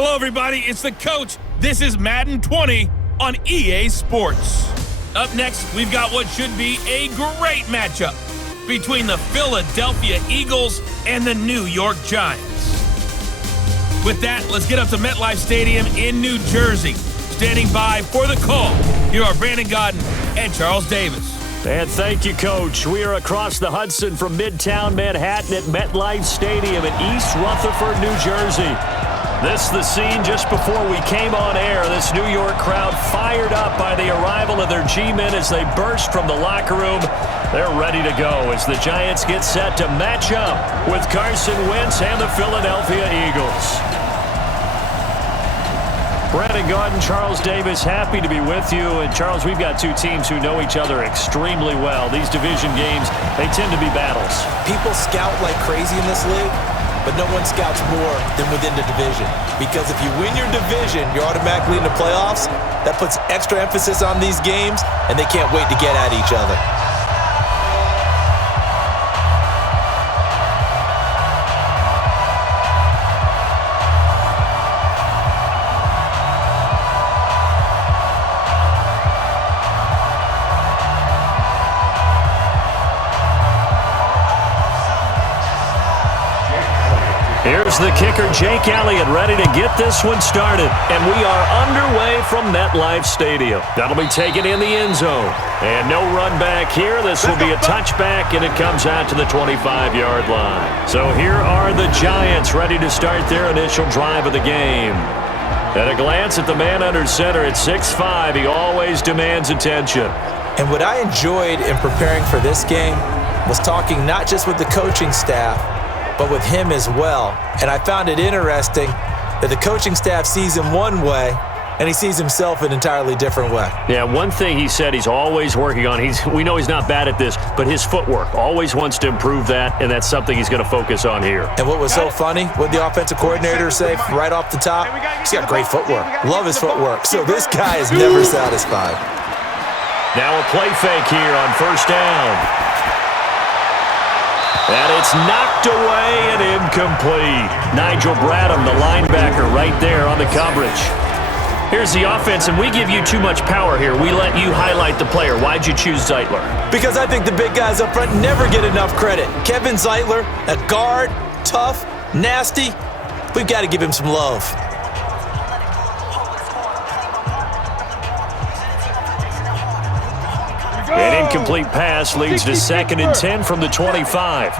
Hello, everybody. It's the coach. This is Madden 20 on EA Sports. Up next, we've got what should be a great matchup between the Philadelphia Eagles and the New York Giants. With that, let's get up to MetLife Stadium in New Jersey. Standing by for the call, here are Brandon Godden and Charles Davis. And thank you, Coach. We are across the Hudson from Midtown Manhattan at MetLife Stadium in East Rutherford, New Jersey. This is the scene just before we came on air. This New York crowd fired up by the arrival of their G-men as they burst from the locker room. They're ready to go as the Giants get set to match up with Carson Wentz and the Philadelphia Eagles. Brandon Godden, Charles Davis, happy to be with you. And Charles, we've got two teams who know each other extremely well. These division games, they tend to be battles. People scout like crazy in this league, but no one scouts more than within the division. Because if you win your division, you're automatically in the playoffs. That puts extra emphasis on these games, and they can't wait to get at each other. Here's the kicker, Jake Elliott, ready to get this one started. And we are underway from MetLife Stadium. That'll be taken in the end zone. And no run back here. This will be a touchback, and it comes out to the 25-yard line. So here are the Giants ready to start their initial drive of the game. At a glance at the man under center at 6'5", he always demands attention. And what I enjoyed in preparing for this game was talking not just with the coaching staff, but with him as well. And I found it interesting that the coaching staff sees him one way, and he sees himself an entirely different way. Yeah, one thing he said he's always working on, we know he's not bad at this, but his footwork, always wants to improve that, and that's something he's going to focus on here. And what was so funny, what the offensive coordinator say right off the top, he's got great footwork. Love his footwork. So this guy is never satisfied. Now a play fake here on first down. And it's knocked away and incomplete. Nigel Bradham, the linebacker, right there on the coverage. Here's the offense, and we give you too much power here. We let you highlight the player. Why'd you choose Zeitler? Because I think the big guys up front never get enough credit. Kevin Zeitler, a guard, tough, nasty. We've got to give him some love. An incomplete pass leads to 2nd and 10 from the 25.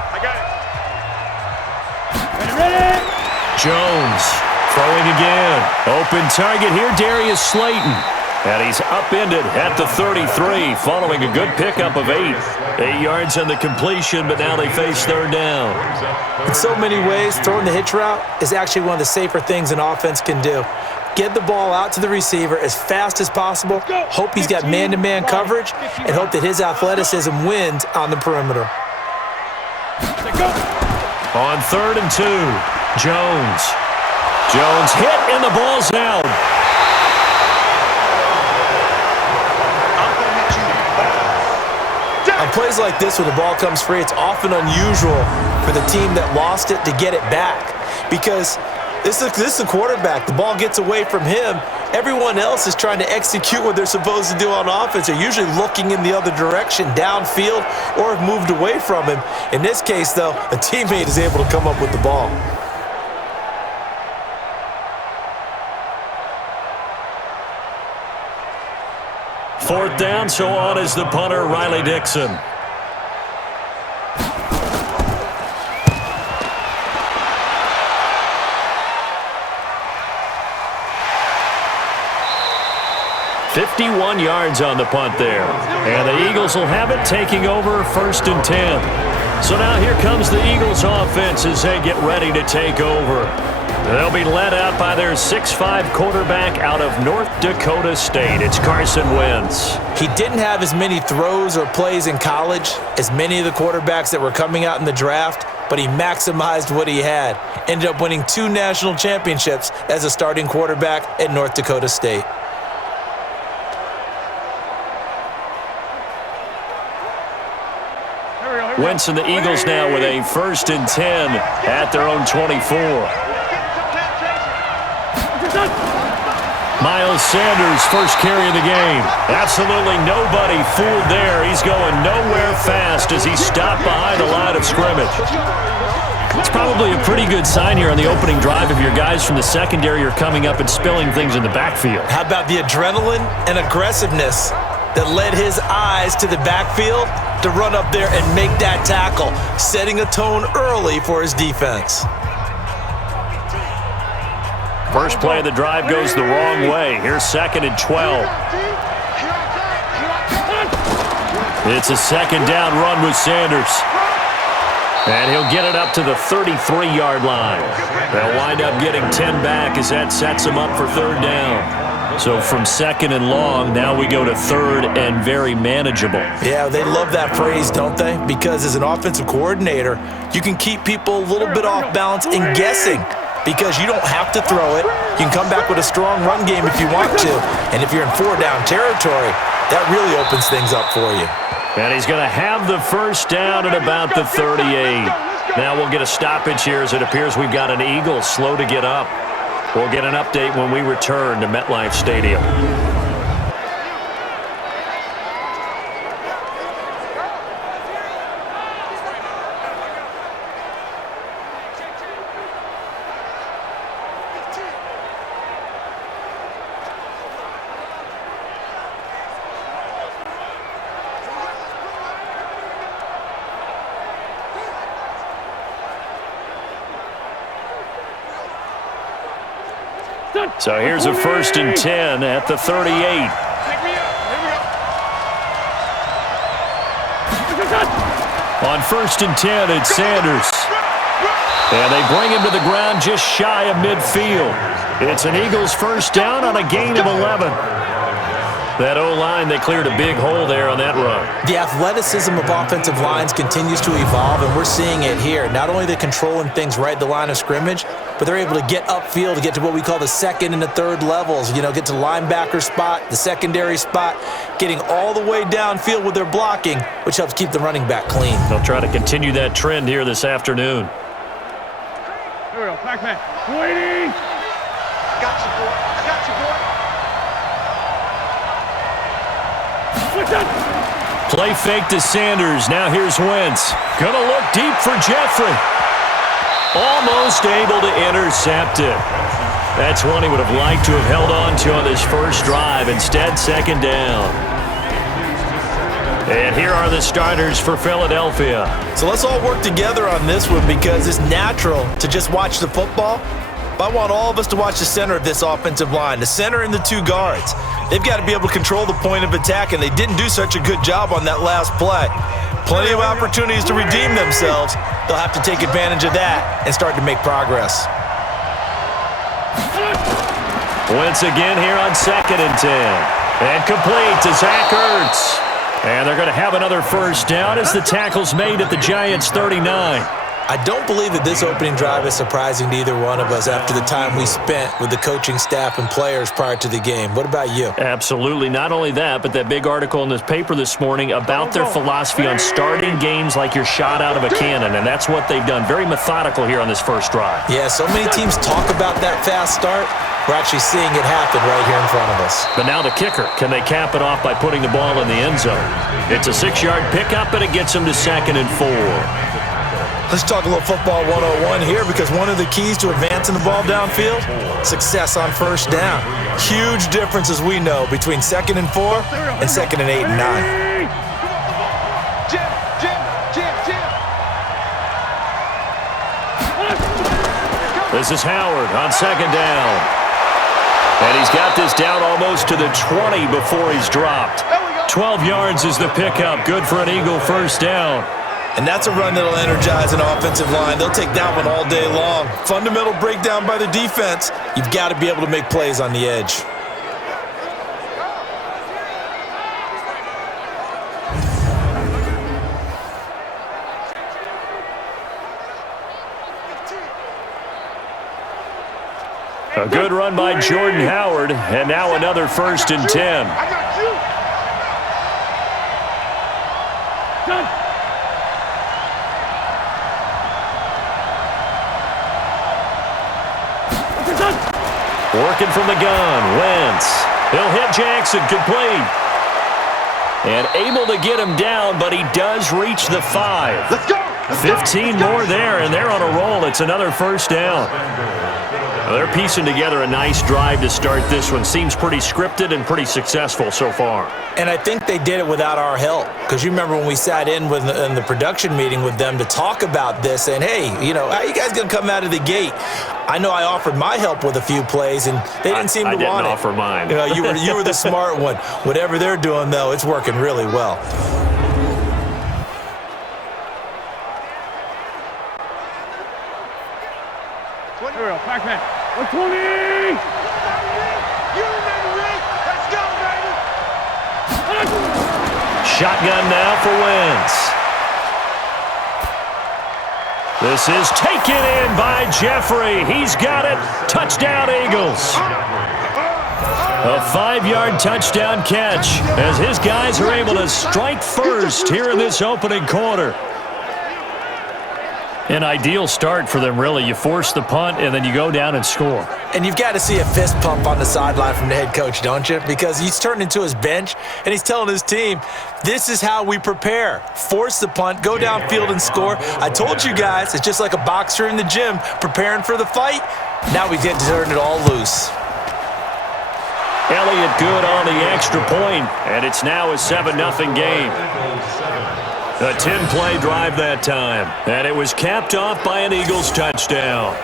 Jones throwing again. Open target here, Darius Slayton. And he's upended at the 33 following a good pickup of 8. 8 yards on the completion, but now they face third down. In so many ways, throwing the hitch route is actually one of the safer things an offense can do. Get the ball out to the receiver as fast as possible, hope he's got man-to-man coverage, and hope that his athleticism wins on the perimeter. On 3rd and 2, Jones. Jones hit, and the ball's out. On plays like this, when the ball comes free, it's often unusual for the team that lost it to get it back because this is the quarterback. The ball gets away from him. Everyone else is trying to execute what they're supposed to do on offense. They're usually looking in the other direction, downfield, or have moved away from him. In this case, though, a teammate is able to come up with the ball. Fourth down, so on is the punter, Riley Dixon. "51 yards on the punt there. And the Eagles will have it, taking over 1st and 10. So now here comes the Eagles offense as they get ready to take over. They'll be led out by their 6'5" quarterback out of North Dakota State. It's Carson Wentz. He didn't have as many throws or plays in college as many of the quarterbacks that were coming out in the draft, but he maximized what he had. Ended up winning 2 national championships as a starting quarterback at North Dakota State. Wentz and the Eagles now with a 1st and 10 at their own 24. Miles Sanders, first carry of the game. Absolutely nobody fooled there. He's going nowhere fast as he stopped behind the line of scrimmage. It's probably a pretty good sign here on the opening drive if your guys from the secondary are coming up and spilling things in the backfield. How about the adrenaline and aggressiveness that led his eyes to the backfield to run up there and make that tackle, setting a tone early for his defense. First play of the drive goes the wrong way. Here's 2nd and 12. It's a second down run with Sanders. And he'll get it up to the 33-yard line. They'll wind up getting 10 back as that sets him up for 3rd down. So from 2nd and long, now we go to 3rd and very manageable. Yeah, they love that phrase, don't they? Because as an offensive coordinator, you can keep people a little bit off balance and guessing because you don't have to throw it. You can come back with a strong run game if you want to. And if you're in 4-down territory, that really opens things up for you. And he's going to have the first down at about the 38. Now we'll get a stoppage here as it appears we've got an Eagle slow to get up. We'll get an update when we return to MetLife Stadium. So here's a 1st and 10 at the 38. On 1st and 10, it's Sanders. And they bring him to the ground just shy of midfield. It's an Eagles first down on a gain of 11. That O-line, they cleared a big hole there on that run. The athleticism of offensive lines continues to evolve, and we're seeing it here. Not only are they controlling things right at the line of scrimmage, but they're able to get upfield to get to what we call the 2nd and the 3rd levels. You know, get to the linebacker spot, the secondary spot, getting all the way downfield with their blocking, which helps keep the running back clean. They'll try to continue that trend here this afternoon. Here we go, back man. Waiting. Got you, boy. I got you, boy. Play fake to Sanders. Now here's Wentz. Gonna look deep for Jeffery. Almost able to intercept it. That's one he would have liked to have held on to on this first drive. Instead, 2nd down. And here are the starters for Philadelphia. So let's all work together on this one because it's natural to just watch the football. But I want all of us to watch the center of this offensive line, the center and the 2 guards. They've got to be able to control the point of attack, and they didn't do such a good job on that last play. Plenty of opportunities to redeem themselves. They'll have to take advantage of that and start to make progress. Wentz again here on 2nd and 10. And complete to Zach Ertz. And they're going to have another first down as the tackle's made at the Giants' 39. I don't believe that this opening drive is surprising to either one of us after the time we spent with the coaching staff and players prior to the game. What about you? Absolutely. Not only that, but that big article in this paper this morning about their philosophy on starting games like you're shot out of a cannon, and that's what they've done. Very methodical here on this first drive. Yeah, so many teams talk about that fast start. We're actually seeing it happen right here in front of us. But now the kicker. Can they cap it off by putting the ball in the end zone? It's a 6-yard pickup, and it gets them to 2nd and 4. Let's talk a little football 101 here because one of the keys to advancing the ball downfield, success on first down. Huge difference, as we know, between 2nd and 4 and 2nd and 8 and 9. This is Howard on 2nd down. And he's got this down almost to the 20 before he's dropped. 12 yards is the pickup. Good for an Eagle first down. And that's a run that'll energize an offensive line. They'll take that one all day long. Fundamental breakdown by the defense. You've got to be able to make plays on the edge. A good run by Jordan Howard, and now another 1st and 10. I got you. Done. Working from the gun, Wentz. He'll hit Jackson, complete. And able to get him down, but he does reach the 5. Let's go. 15 more there, and they're on a roll. It's another first down. Well, they're piecing together a nice drive to start this one. Seems pretty scripted and pretty successful so far. And I think they did it without our help. Because you remember when we sat in the production meeting with them to talk about this, and hey, you know, how are you guys going to come out of the gate? I know I offered my help with a few plays, and they didn't seem to want it. I didn't offer mine. You know, you were the smart one. Whatever they're doing, though, it's working really well. Ariel, back man. 120! You ready, Rick? Let's go, baby! Shotgun now for Wentz. This is taken in by Jeffery. He's got it. Touchdown, Eagles. A 5-yard touchdown catch as his guys are able to strike first here in this opening quarter. An ideal start for them, really. You force the punt, and then you go down and score. And you've got to see a fist pump on the sideline from the head coach, don't you? Because he's turned into his bench, and he's telling his team, this is how we prepare. Force the punt, go downfield and score. I told you guys, it's just like a boxer in the gym preparing for the fight. Now we get to turn it all loose. Elliott good on the extra point, and it's now a 7-0 game. A 10-play drive that time, and it was capped off by an Eagles touchdown.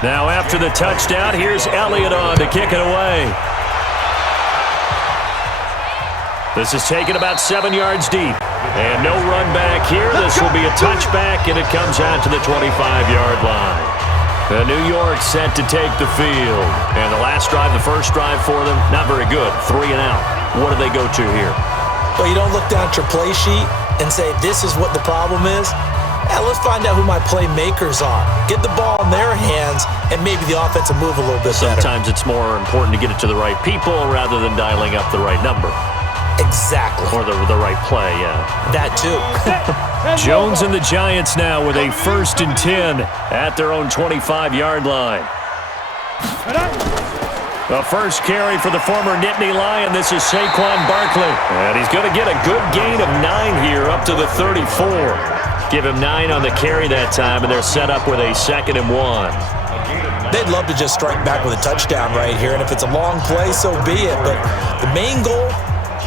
Now after the touchdown, here's Elliott on to kick it away. This is taken about 7 yards deep. And no run back here. This will be a touchback, and it comes out to the 25-yard line. New York set to take the field. And the last drive, the first drive for them, not very good. 3 and out. What do they go to here? Well, you don't look down at your play sheet and say, this is what the problem is. Let's find out who my playmakers are. Get the ball in their hands, and maybe the offense will move a little bit better. Sometimes it's more important to get it to the right people rather than dialing up the right number. Exactly. Or the right play, yeah. That too. Jones and the Giants now with a 1st and 10 at their own 25-yard line. The first carry for the former Nittany Lion. This is Saquon Barkley. And he's going to get a good gain of 9 here up to the 34. Give him 9 on the carry that time, and they're set up with a 2nd and 1. They'd love to just strike back with a touchdown right here, and if it's a long play, so be it. But the main goal,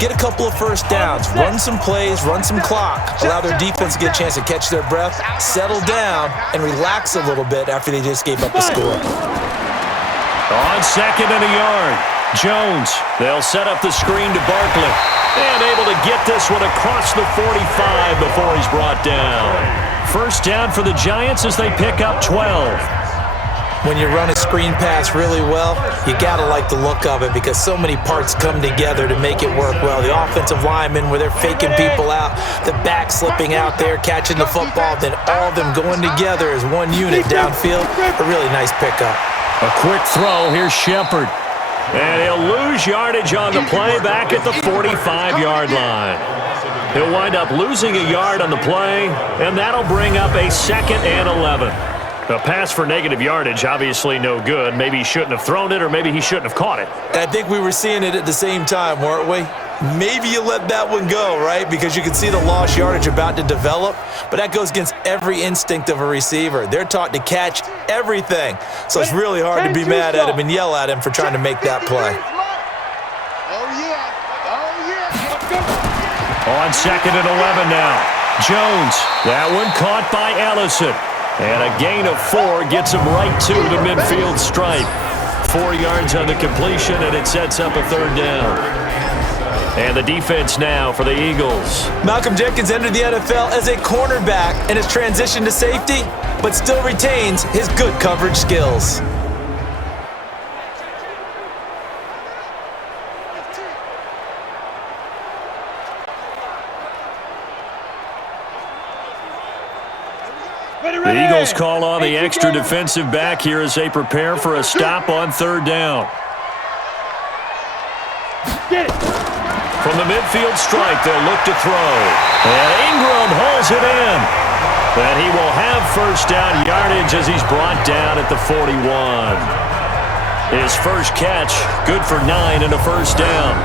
get a couple of first downs, run some plays, run some clock, allow their defense to get a chance to catch their breath, settle down, and relax a little bit after they just gave up a score. On 2nd and a yard, Jones. They'll set up the screen to Barkley. And able to get this one across the 45 before he's brought down. First down for the Giants as they pick up 12. When you run a screen pass really well, you got to like the look of it because so many parts come together to make it work well. The offensive linemen, where they're faking people out, the back slipping out there, catching the football, then all of them going together as one unit downfield. A really nice pickup. A quick throw. Here's Shepard. And he'll lose yardage on the play back at the 45-yard line. He'll wind up losing a yard on the play, and that'll bring up a 2nd and 11. A pass for negative yardage, obviously no good. Maybe he shouldn't have thrown it, or maybe he shouldn't have caught it. I think we were seeing it at the same time, weren't we? Maybe you let that one go, right? Because you can see the lost yardage about to develop, but that goes against every instinct of a receiver. They're taught to catch everything, so it's really hard to be mad at him and yell at him for trying to make that play. On 2nd and 11 now. Jones, that one caught by Ellison. And a gain of 4 gets him right to the midfield stripe. 4 yards on the completion, and it sets up a 3rd down. And the defense now for the Eagles. Malcolm Jenkins entered the NFL as a cornerback and has transitioned to safety, but still retains his good coverage skills. The Eagles call on the extra defensive back here as they prepare for a stop on third down. Get it. From the midfield strike, they'll look to throw. And Ingram hauls it in. And he will have first down yardage as he's brought down at the 41. His first catch, good for 9 and a first down.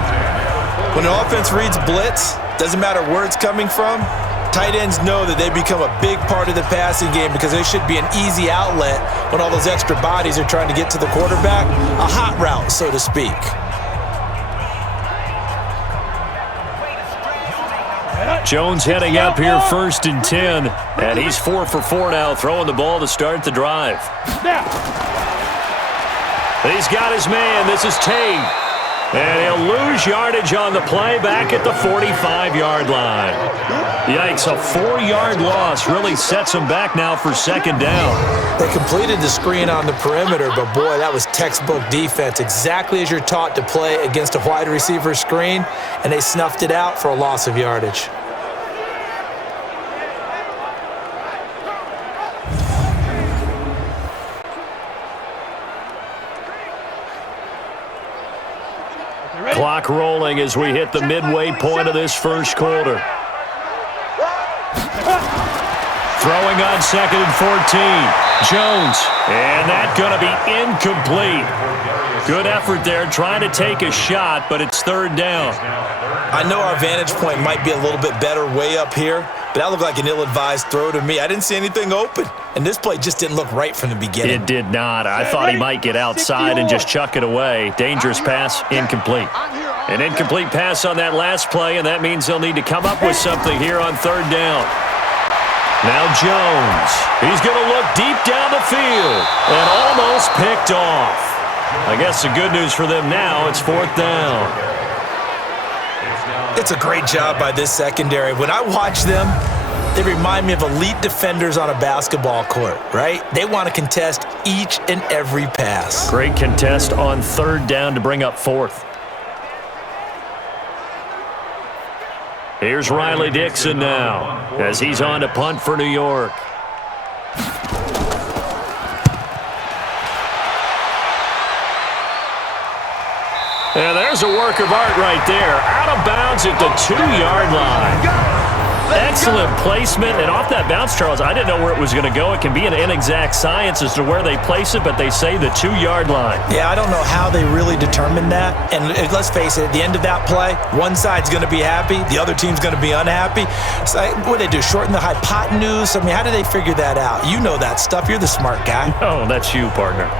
When the offense reads blitz, doesn't matter where it's coming from, tight ends know that they become a big part of the passing game because they should be an easy outlet when all those extra bodies are trying to get to the quarterback. A hot route, so to speak. Jones heading up here first and 10, and he's 4 for 4 now, throwing the ball to start the drive. He's got his man. This is Tate. And he'll lose yardage on the play back at the 45-yard line. Yikes, a 4-yard loss really sets him back now for second down. They completed the screen on the perimeter, but boy, that was textbook defense, exactly as you're taught to play against a wide receiver screen, and they snuffed it out for a loss of yardage. Clock rolling as we hit the midway point of this first quarter. Throwing on second and 14. Jones. And that's going to be incomplete. Good effort there trying to take a shot, but it's third down. I know our vantage point might be a little bit better way up here, but that looked like an ill-advised throw to me. I didn't see anything open, and this play just didn't look right from the beginning. It did not. I thought he might get outside and just chuck it away. Dangerous pass, incomplete. An incomplete pass on that last play, and that means they'll need to come up with something here on third down. Now Jones. He's going to look deep down the field and almost picked off. I guess the good news for them now, it's fourth down. It's a great job by this secondary. When I watch them, they remind me of elite defenders on a basketball court, right? They want to contest each and every pass. Great contest on third down to bring up fourth. Here's Riley Dixon now as he's on to punt for New York. And there's a work of art right there. Out of bounds at the 2-yard line. Excellent placement. And off that bounce, Charles, I didn't know where it was going to go. It can be an inexact science as to where they place it, but they say the 2-yard line. Yeah, I don't know how they really determined that. And let's face it, at the end of that play, one side's going to be happy, the other team's going to be unhappy. It's like, what do they do, shorten the hypotenuse? I mean, how do they figure that out? You know that stuff. You're the smart guy. Oh, that's you, partner.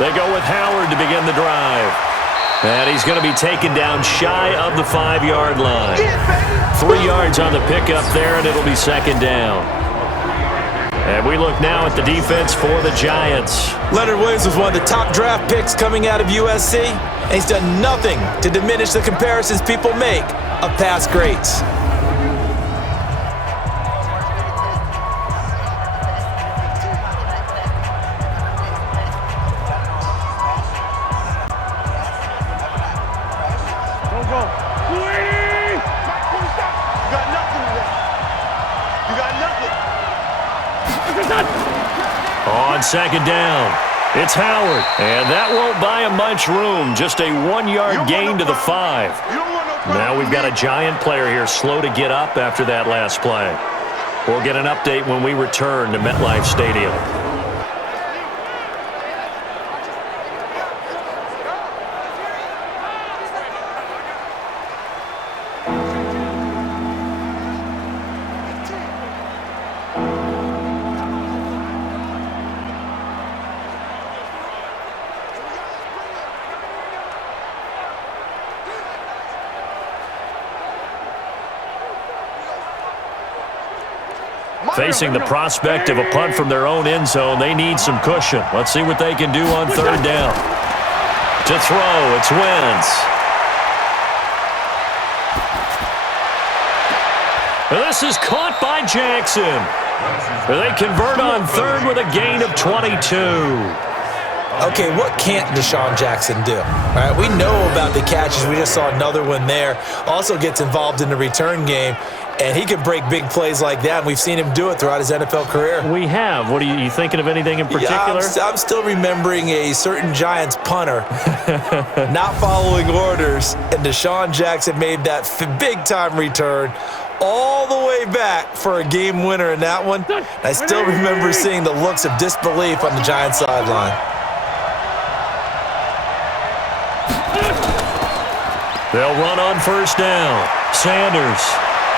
They go with Howard to begin the drive. And he's going to be taken down shy of the 5-yard line. 3 yards on the pickup there, and it'll be second down. And we look now at the defense for the Giants. Leonard Williams was one of the top draft picks coming out of USC, and he's done nothing to diminish the comparisons people make of past greats. On second down, it's Howard. And that won't buy him much room. Just a 1-yard gain to the 5. Now we've got a Giant player here slow to get up after that last play. We'll get an update when we return to MetLife Stadium. Facing the prospect of a punt from their own end zone, they need some cushion. Let's see what they can do on third down. To throw, it's Wentz. This is caught by Jackson. They convert on third with a gain of 22. Okay, what can't Deshaun Jackson do? All right, we know about the catches. We just saw another one there. Also gets involved in the return game, and he can break big plays like that, and we've seen him do it throughout his NFL career. We have. What are you thinking of anything in particular? Yeah, I'm still remembering a certain Giants punter not following orders, and Deshaun Jackson made that big-time return all the way back for a game winner in that one. I still remember seeing the looks of disbelief on the Giants sideline. They'll run on first down. Sanders.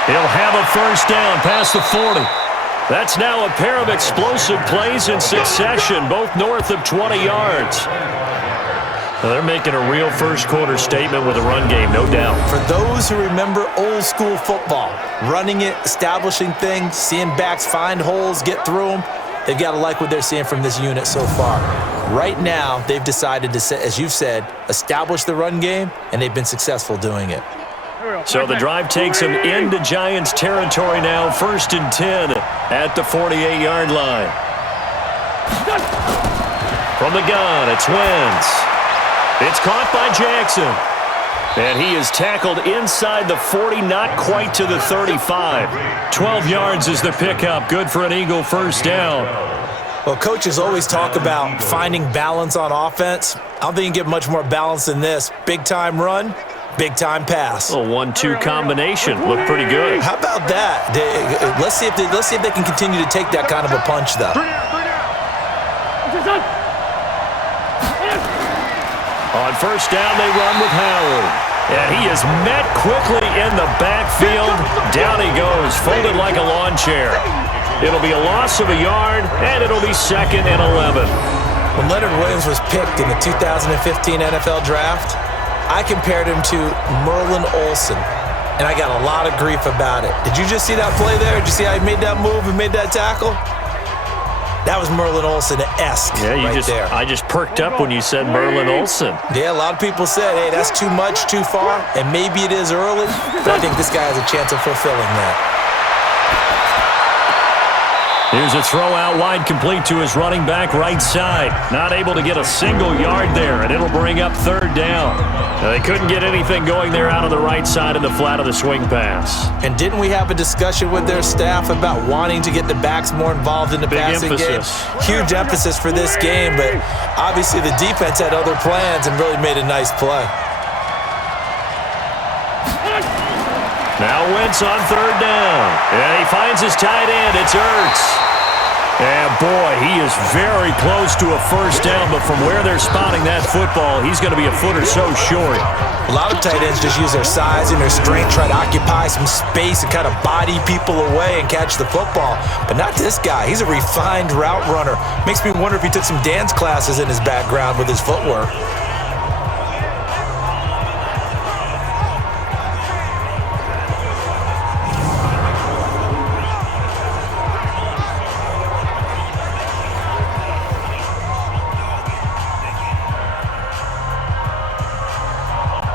He'll have a first down past the 40. That's now a pair of explosive plays in succession, both north of 20 yards. Now they're making a real first-quarter statement with a run game, no doubt. For those who remember old-school football, running it, establishing things, seeing backs find holes, get through them, they've got to like what they're seeing from this unit so far. Right now, they've decided to, as you've said, establish the run game, and they've been successful doing it. So the drive takes them into Giants territory now, 1st and 10 at the 48-yard line. From the gun, it's Wentz. It's caught by Jackson. And he is tackled inside the 40, not quite to the 35. 12 yards is the pickup. Good for an Eagle first down. Well, coaches always talk about finding balance on offense. I don't think you can get much more balance than this. Big-time run, big-time pass. A 1-2 combination. Looked pretty good. How about that? Let's see if they can continue to take that kind of a punch, though. On first down, they run with Howard. And he is met quickly in the backfield. Down he goes, folded like a lawn chair. It'll be a loss of a yard, and it'll be 2nd and 11. When Leonard Williams was picked in the 2015 NFL Draft, I compared him to Merlin Olsen, and I got a lot of grief about it. Did you just see that play there? Did you see how he made that move and made that tackle? That was Merlin Olsen-esque there. I just perked up when you said Merlin Olsen. Yeah, a lot of people said, hey, that's too much, too far, and maybe it is early, but I think this guy has a chance of fulfilling that. Here's a throw out wide, complete to his running back right side. Not able to get a single yard there, and it'll bring up 3rd down. Now, they couldn't get anything going there out on the right side in the flat of the swing pass. And didn't we have a discussion with their staff about wanting to get the backs more involved in the passing game? Huge emphasis for this game, but obviously the defense had other plans and really made a nice play. Now Wentz on 3rd down. And he finds his tight end. It's Ertz. And, boy, he is very close to a first down, but from where they're spotting that football, he's going to be a foot or so short. A lot of tight ends just use their size and their strength, try to occupy some space and kind of body people away and catch the football. But not this guy. He's a refined route runner. Makes me wonder if he took some dance classes in his background with his footwork.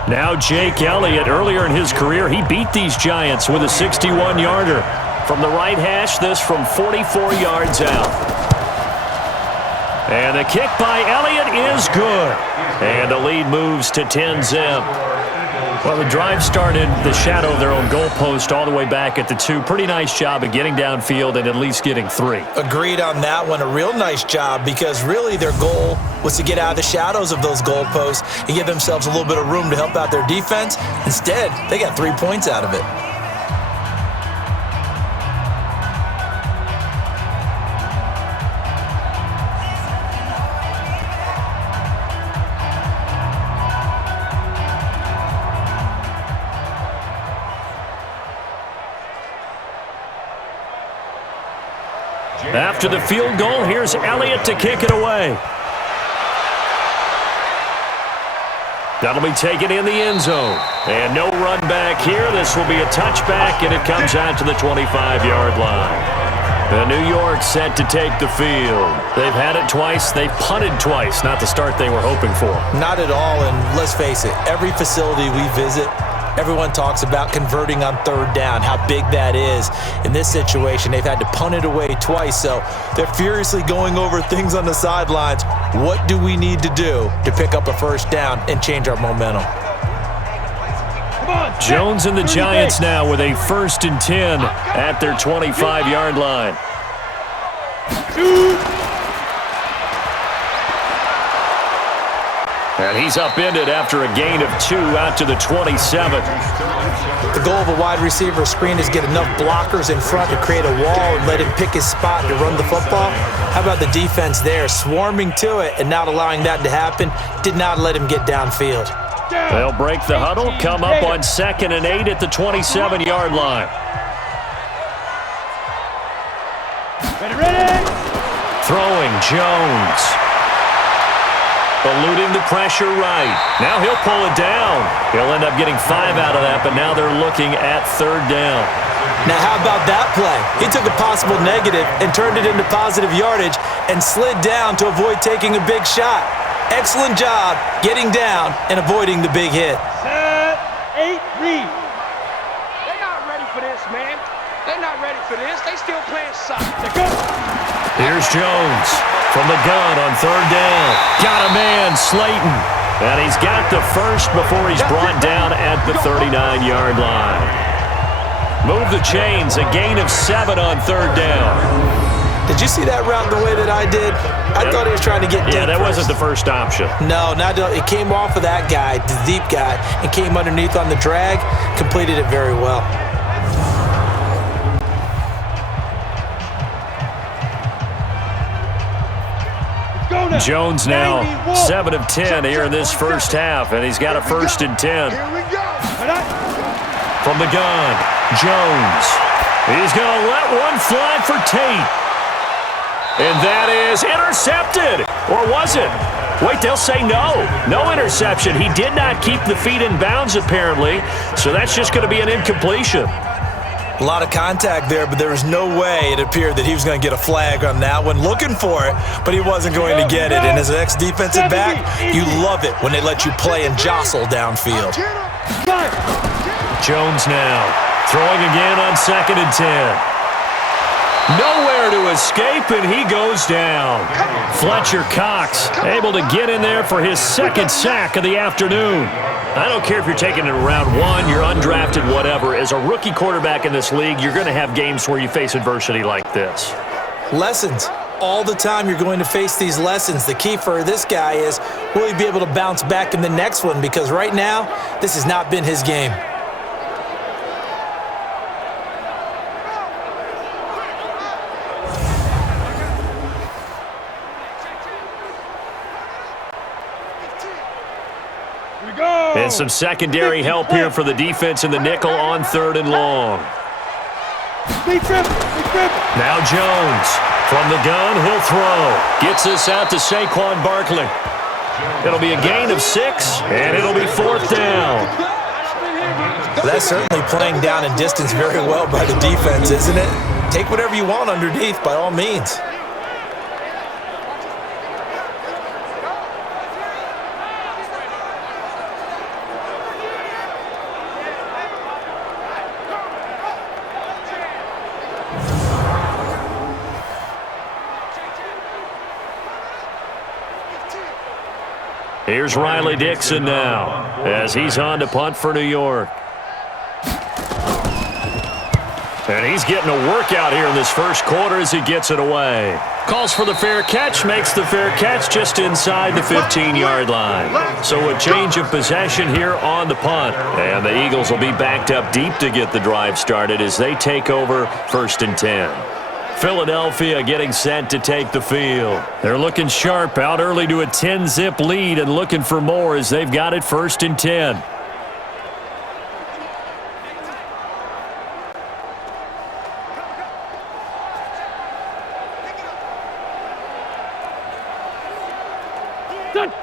Now Jake Elliott, earlier in his career, he beat these Giants with a 61-yarder. From the right hash, this from 44 yards out. And the kick by Elliott is good. And the lead moves to 10-zip. Well, the drive started the shadow of their own goalpost all the way back at the 2. Pretty nice job of getting downfield and at least getting 3. Agreed on that one. A real nice job because really their goal was to get out of the shadows of those goalposts and give themselves a little bit of room to help out their defense. Instead, they got 3 points out of it. After the field goal, here's Elliott to kick it away. That'll be taken in the end zone. And no run back here. This will be a touchback, and it comes out to the 25-yard line. And New York set to take the field. They've had it twice. They've punted twice. Not the start they were hoping for. Not at all, and let's face it, every facility we visit, everyone talks about converting on third down, how big that is. In this situation, they've had to punt it away twice, so they're furiously going over things on the sidelines. What do we need to do to pick up a first down and change our momentum? Jones and the Giants now with a 1st and 10 at their 25-yard line. And he's upended after a gain of 2 out to the 27. The goal of a wide receiver screen is get enough blockers in front to create a wall and let him pick his spot to run the football. How about the defense there, swarming to it and not allowing that to happen? Did not let him get downfield. They'll break the huddle, come up on 2nd and 8 at the 27-yard line. Ready. Throwing Jones. Eluding the pressure right. Now he'll pull it down. He'll end up getting 5 out of that, but now they're looking at 3rd down. Now how about that play? He took a possible negative and turned it into positive yardage and slid down to avoid taking a big shot. Excellent job getting down and avoiding the big hit. Set. 8, read. They're not ready for this, man. They're not ready for this. They still playing soccer. Here's Jones from the gun on 3rd down. Got a man, Slayton. And he's got the first before he's brought down at the 39-yard line. Move the chains, a gain of 7 on 3rd down. Did you see that route the way that I did? I thought he was trying to get deep. Yeah, that wasn't the first option. No, it came off of that guy, the deep guy, and came underneath on the drag. Completed it very well. Jones now 7 of 10 here in this first half, and he's got a 1st and 10. Here we go. From the gun, Jones. He's going to let one fly for Tate. And that is intercepted. Or was it? Wait, they'll say no. No interception. He did not keep the feet in bounds, apparently, so that's just going to be an incompletion. A lot of contact there, but there was no way it appeared that he was going to get a flag on that one. Looking for it, but he wasn't going to get it. And as an ex-defensive back, you love it when they let you play and jostle downfield. Jones now throwing again on 2nd and 10. Nowhere to escape, and he goes down. Fletcher Cox able to get in there for his 2nd sack of the afternoon. I don't care if you're taking it in round 1, you're undrafted, whatever. As a rookie quarterback in this league, you're going to have games where you face adversity like this. Lessons. All the time you're going to face these lessons. The key for this guy is, will he be able to bounce back in the next one? Because right now, this has not been his game. And some secondary help here for the defense in the nickel on 3rd and long. Now Jones from the gun, he'll throw. Gets this out to Saquon Barkley. It'll be a gain of 6, and it'll be 4th down. That's certainly playing down and distance very well by the defense, isn't it? Take whatever you want underneath, by all means. Here's Riley Dixon now as he's on to punt for New York. And he's getting a workout here in this first quarter as he gets it away. Calls for the fair catch, makes the fair catch just inside the 15-yard line. So a change of possession here on the punt. And the Eagles will be backed up deep to get the drive started as they take over 1st and 10. Philadelphia getting set to take the field. They're looking sharp out early to a 10-zip lead and looking for more as they've got it 1st and 10.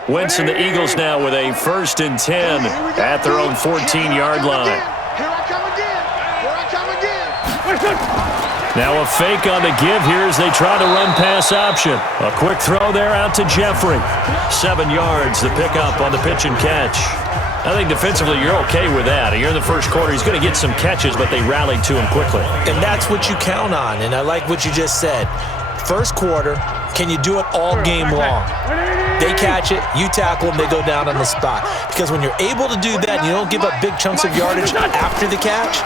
Wentz and the Eagles now with a 1st and 10 at their own 14-yard line. Here I come again. Here I come again. Now a fake on the give here as they try to run pass option. A quick throw there out to Jeffery. 7 yards, the pickup on the pitch and catch. I think defensively you're okay with that. Here in the first quarter, he's going to get some catches, but they rallied to him quickly. And that's what you count on, and I like what you just said. First quarter, can you do it all game long? They catch it, you tackle them, they go down on the spot. Because when you're able to do that and you don't give up big chunks of yardage after the catch,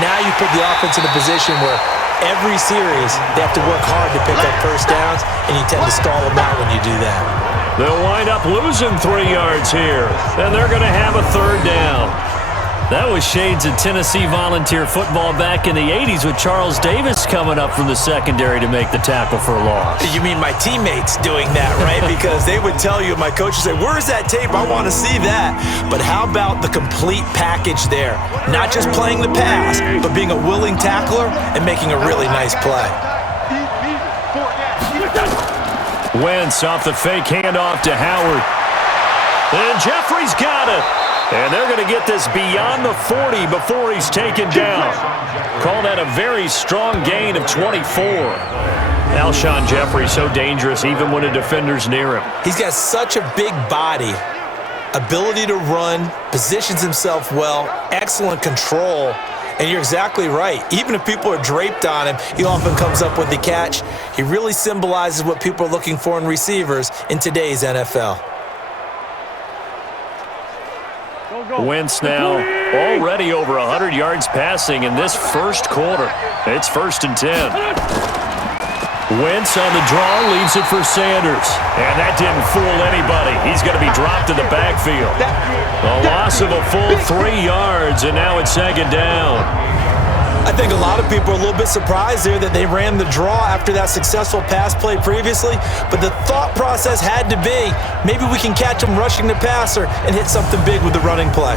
now you put the offense in a position where every series they have to work hard to pick up first downs, and you tend to stall them out when you do that. They'll wind up losing 3 yards here, and they're going to have a third down. That was shades of Tennessee volunteer football back in the 80s with Charles Davis coming up from the secondary to make the tackle for a loss. You mean my teammates doing that, right? Because they would tell you, my coach would say, where's that tape? I want to see that. But how about the complete package there? Not just playing the pass, but being a willing tackler and making a really nice play. Wentz off the fake handoff to Howard. And Jeffery's got it. And they're going to get this beyond the 40 before he's taken down. Call that a very strong gain of 24. Alshon Jeffery so dangerous even when a defender's near him. He's got such a big body, ability to run, positions himself well, excellent control. And you're exactly right. Even if people are draped on him, he often comes up with the catch. He really symbolizes what people are looking for in receivers in today's NFL. Wentz now already over 100 yards passing in this first quarter. It's 1st and 10. Wentz on the draw leaves it for Sanders. And that didn't fool anybody. He's going to be dropped in the backfield. A loss of a full 3 yards, and now it's 2nd down. I think a lot of people are a little bit surprised there that they ran the draw after that successful pass play previously, but the thought process had to be, maybe we can catch him rushing the passer and hit something big with the running play.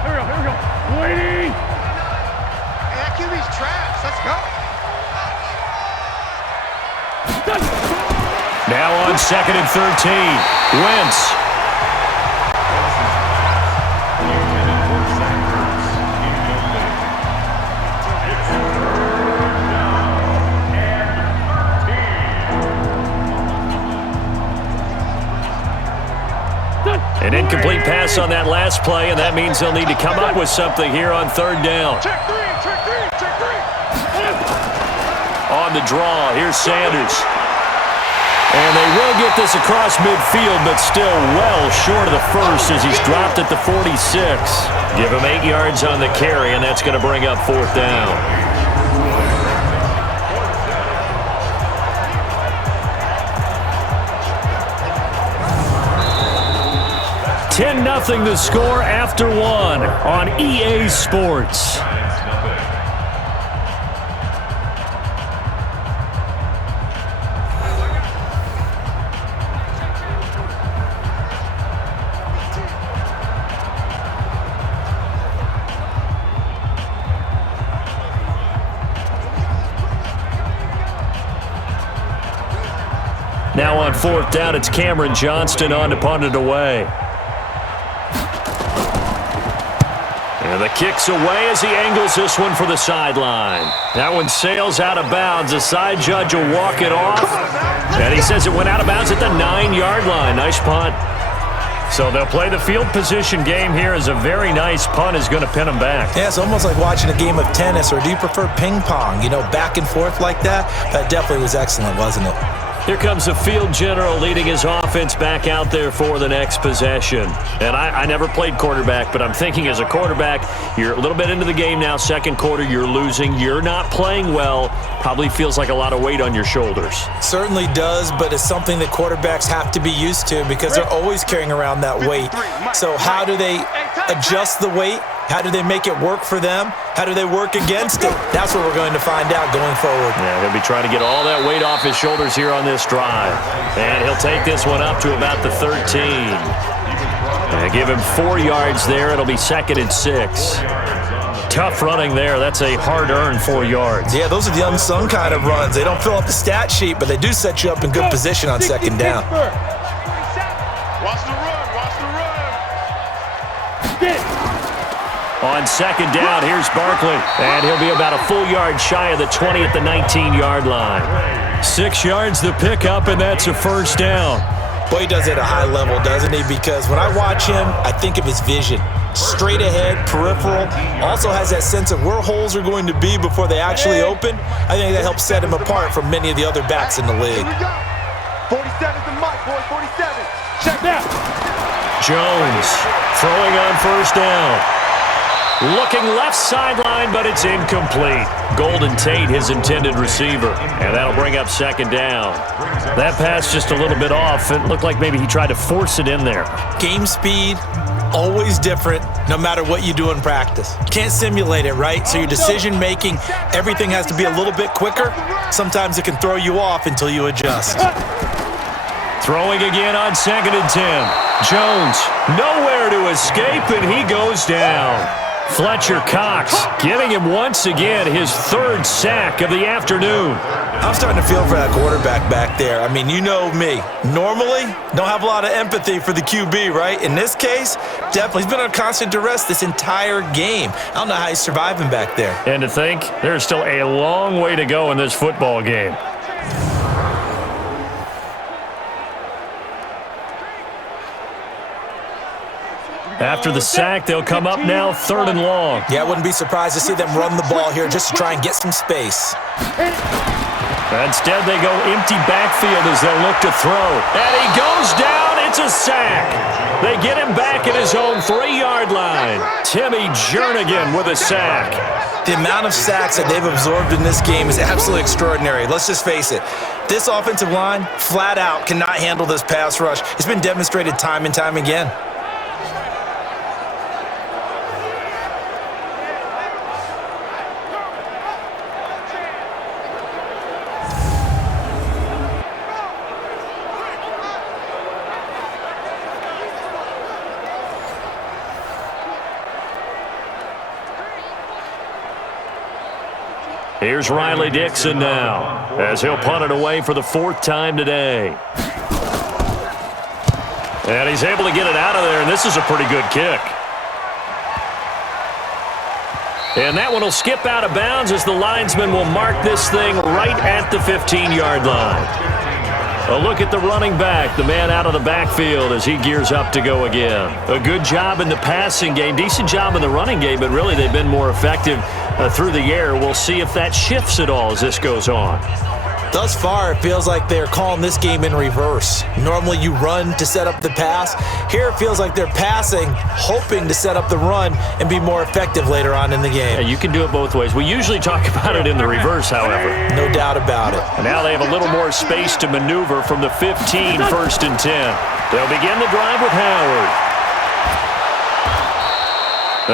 Here we go. Waiting. Hey, that QB's trash. Let's go. Now on 2nd and 13, Wentz. An incomplete pass on that last play, and that means they'll need to come up with something here on 3rd down. Check three. On the draw, here's Sanders. And they will get this across midfield, but still well short of the first as he's dropped at the 46. Give him 8 yards on the carry, and that's going to bring up 4th down. 10-0 the score after 1 on EA Sports. Now on 4th down, it's Cameron Johnston on to punt it away. And the kick's away as he angles this one for the sideline. That one sails out of bounds. The side judge will walk it off. And he says it went out of bounds at the 9-yard line. Nice punt. So they'll play the field position game here as a very nice punt is going to pin them back. Yeah, it's almost like watching a game of tennis, or do you prefer ping pong? You know, back and forth like that? That definitely was excellent, wasn't it? Here comes the field general leading his offense back out there for the next possession. And I never played quarterback, but I'm thinking as a quarterback, you're a little bit into the game now. 2nd quarter, you're losing. You're not playing well. Probably feels like a lot of weight on your shoulders. Certainly does, but it's something that quarterbacks have to be used to because they're always carrying around that weight. So how do they adjust the weight? How do they make it work for them? How do they work against it? That's what we're going to find out going forward. Yeah, he'll be trying to get all that weight off his shoulders here on this drive. And he'll take this one up to about the 13. And give him 4 yards there. It'll be 2nd and 6. Tough running there. That's a hard-earned 4 yards. Yeah, those are the unsung kind of runs. They don't fill up the stat sheet, but they do set you up in good position on 2nd down. Watch the run. On second down, here's Barkley. And he'll be about a full yard shy of the 20 at the 19-yard line. 6 yards the pickup, and that's a first down. Boy, he does it at a high level, doesn't he? Because when I watch him, I think of his vision. Straight ahead, peripheral. Also has that sense of where holes are going to be before they actually open. I think that helps set him apart from many of the other backs in the league. 47's the mic, boys. 47. Check that. Jones throwing on first down. Looking left sideline, but it's incomplete. Golden Tate, his intended receiver. And that'll bring up second down. That pass just a little bit off. It looked like maybe he tried to force it in there. Game speed, always different, no matter what you do in practice. Can't simulate it, right? So your decision-making, everything has to be a little bit quicker. Sometimes it can throw you off until you adjust. Throwing again on 2nd and 10. Jones, nowhere to escape, and he goes down. Fletcher Cox getting him once again his 3rd sack of the afternoon. I'm starting to feel for that quarterback back there. I mean, you know me. Normally, don't have a lot of empathy for the QB, right? In this case, definitely. He's been on constant duress this entire game. I don't know how he's surviving back there. And to think, there's still a long way to go in this football game. After the sack, they'll come up now 3rd and long. Yeah, I wouldn't be surprised to see them run the ball here just to try and get some space. Instead, they go empty backfield as they'll look to throw. And he goes down. It's a sack. They get him back at his own 3-yard line. Timmy Jernigan with a sack. The amount of sacks that they've absorbed in this game is absolutely extraordinary. Let's just face it. This offensive line, flat out, cannot handle this pass rush. It's been demonstrated time and time again. Here's Riley Dixon now, as he'll punt it away for the 4th time today. And he's able to get it out of there, and this is a pretty good kick. And that one will skip out of bounds as the linesman will mark this thing right at the 15-yard line. A look at the running back, the man out of the backfield as he gears up to go again. A good job in the passing game, decent job in the running game, but really they've been more effective through the air. We'll see if that shifts at all as this goes on. Thus far, it feels like they're calling this game in reverse. Normally you run to set up the pass. Here it feels like they're passing, hoping to set up the run and be more effective later on in the game. Yeah, you can do it both ways. We usually talk about it in the reverse, however. No doubt about it. And now they have a little more space to maneuver from the 15, 1st and 10. They'll begin the drive with Howard.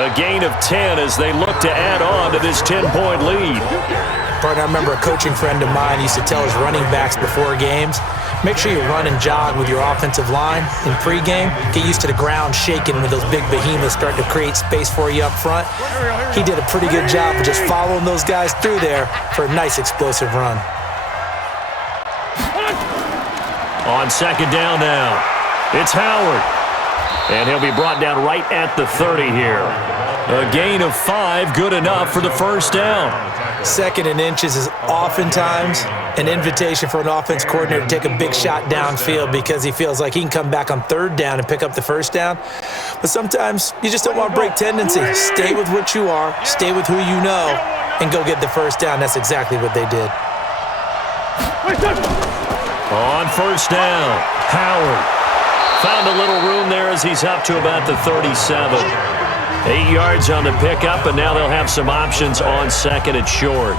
A gain of 10 as they look to add on to this 10-point lead. Partner, I remember a coaching friend of mine used to tell his running backs before games, make sure you run and jog with your offensive line in pregame. Get used to the ground shaking when those big behemoths start to create space for you up front. He did a pretty good job of just following those guys through there for a nice explosive run. On 2nd down now, it's Howard. And he'll be brought down right at the 30 here. A gain of 5, good enough for the 1st down. 2nd and inches is oftentimes an invitation for an offense coordinator to take a big shot downfield because he feels like he can come back on 3rd down and pick up the 1st down. But sometimes you just don't want to break tendency. Stay with what you are, stay with who you know, and go get the 1st down. That's exactly what they did. On 1st down, Howard. Found a little room there as he's up to about the 37. 8 yards on the pickup, and now they'll have some options on 2nd and short.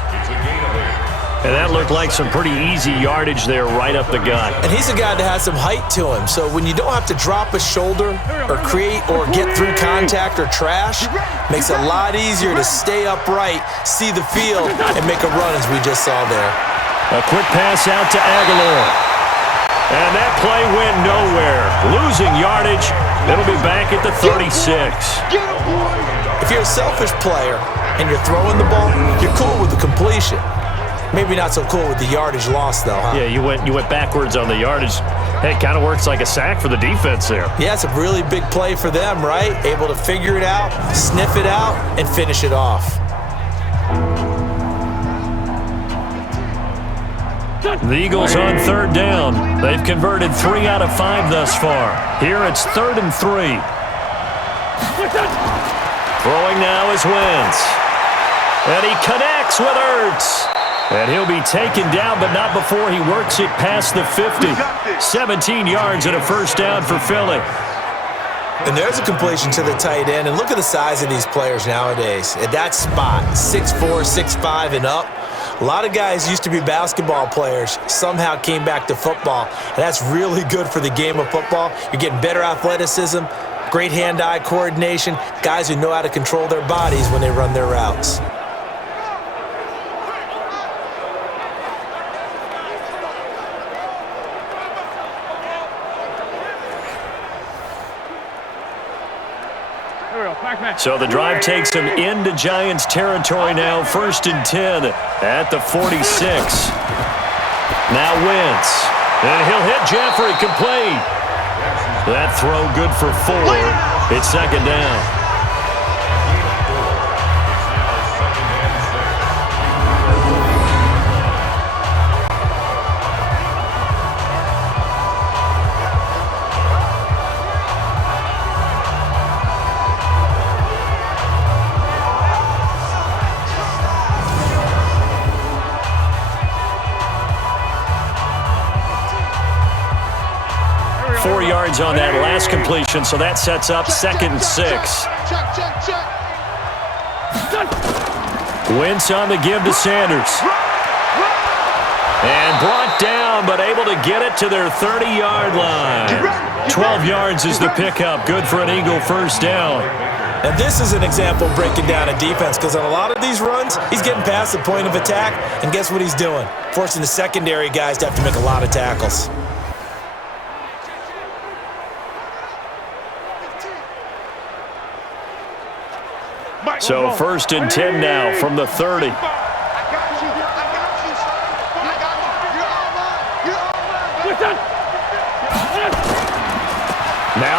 And that looked like some pretty easy yardage there right up the gut. And he's a guy that has some height to him, so when you don't have to drop a shoulder or create or get through contact or trash, makes it a lot easier to stay upright, see the field, and make a run as we just saw there. A quick pass out to Aguilar. And that play went nowhere. Losing yardage. It'll be back at the 36. If you're a selfish player and you're throwing the ball, you're cool with the completion. Maybe not so cool with the yardage loss, though, huh? Yeah, you went backwards on the yardage. Hey, it kind of works like a sack for the defense there. Yeah, it's a really big play for them, right? Able to figure it out, sniff it out, and finish it off. The Eagles on 3rd down. They've converted 3 out of 5 thus far. Here it's 3rd and 3. Throwing now is Wentz. And he connects with Ertz. And he'll be taken down, but not before he works it past the 50. 17 yards and a first down for Philly. And there's a completion to the tight end. And look at the size of these players nowadays. At that spot, 6'4", 6'5", and up. A lot of guys used to be basketball players, somehow came back to football. And that's really good for the game of football. You're getting better athleticism, great hand-eye coordination, guys who know how to control their bodies when they run their routes. So the drive takes him into Giants territory now, 1st and 10 at the 46. Now Wentz, and he'll hit Jeffery, complete. That throw good for 4. It's 2nd down. On that last completion, so that sets up 2nd and 6. Wentz on the give to Sanders. And brought down, but able to get it to their 30-yard line. 12 yards is the pickup. Good for an Eagle first down. And this is an example of breaking down a defense, because on a lot of these runs, he's getting past the point of attack, and guess what he's doing? Forcing the secondary guys to have to make a lot of tackles. So 1st and 10 now from the 30. Now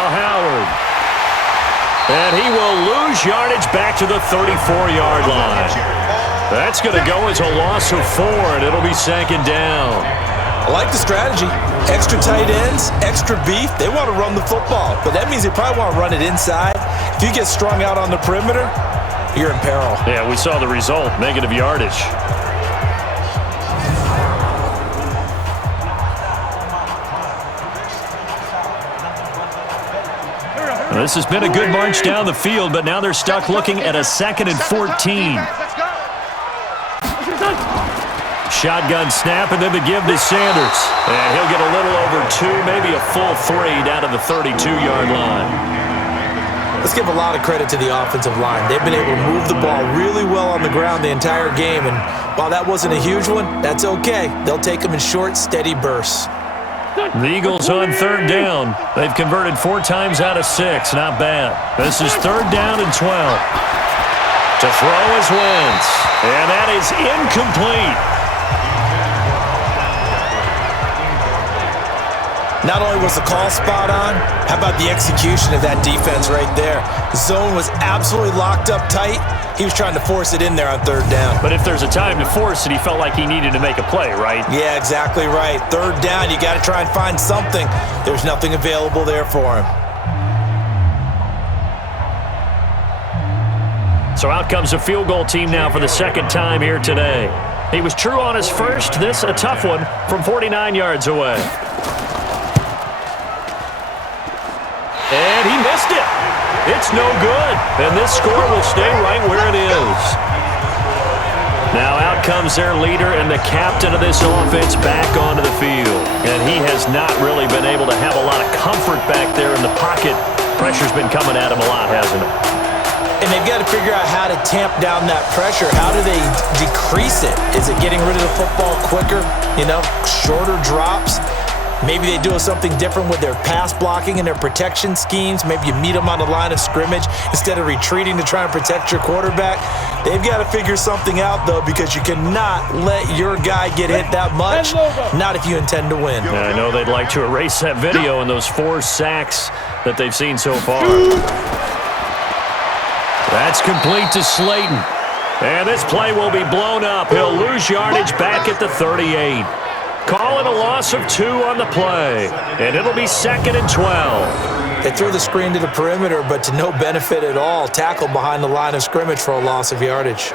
Howard. And he will lose yardage back to the 34-yard line. That's going to go as a loss of 4, and it'll be 2nd down. I like the strategy. Extra tight ends, extra beef. They want to run the football, but that means they probably want to run it inside. If you get strung out on the perimeter, you're in peril. Yeah, we saw the result, negative yardage. Well, this has been a good march down the field, but now they're stuck looking at a 2nd and 14. Shotgun snap, and then the give to Sanders. And he'll get a little over 2, maybe a full 3 down to the 32-yard line. Let's give a lot of credit to the offensive line. They've been able to move the ball really well on the ground the entire game, and while that wasn't a huge one, that's okay. They'll take them in short, steady bursts. The Eagles on 3rd down. They've converted 4 times out of 6. Not bad. This is 3rd down and 12. To throw is Wentz, and that is incomplete. Not only was the call spot on, how about the execution of that defense right there? The zone was absolutely locked up tight. He was trying to force it in there on 3rd down. But if there's a time to force it, he felt like he needed to make a play, right? Yeah, exactly right. 3rd down, you got to try and find something. There's nothing available there for him. So out comes the field goal team now for the 2nd time here today. He was true on his first. This a tough one from 49 yards away. And he missed it. It's no good. And this score will stay right where it is. Now out comes their leader and the captain of this offense back onto the field. And he has not really been able to have a lot of comfort back there in the pocket. Pressure's been coming at him a lot, hasn't it? And they've got to figure out how to tamp down that pressure. How do they decrease it? Is it getting rid of the football quicker? You know, shorter drops? Maybe they do something different with their pass blocking and their protection schemes. Maybe you meet them on the line of scrimmage instead of retreating to try and protect your quarterback. They've got to figure something out, though, because you cannot let your guy get hit that much, not if you intend to win. Yeah, I know they'd like to erase that video and those 4 sacks that they've seen so far. That's complete to Slayton. And this play will be blown up. He'll lose yardage back at the 38. Call it a loss of 2 on the play. And it'll be 2nd and 12. They threw the screen to the perimeter, but to no benefit at all. Tackled behind the line of scrimmage for a loss of yardage.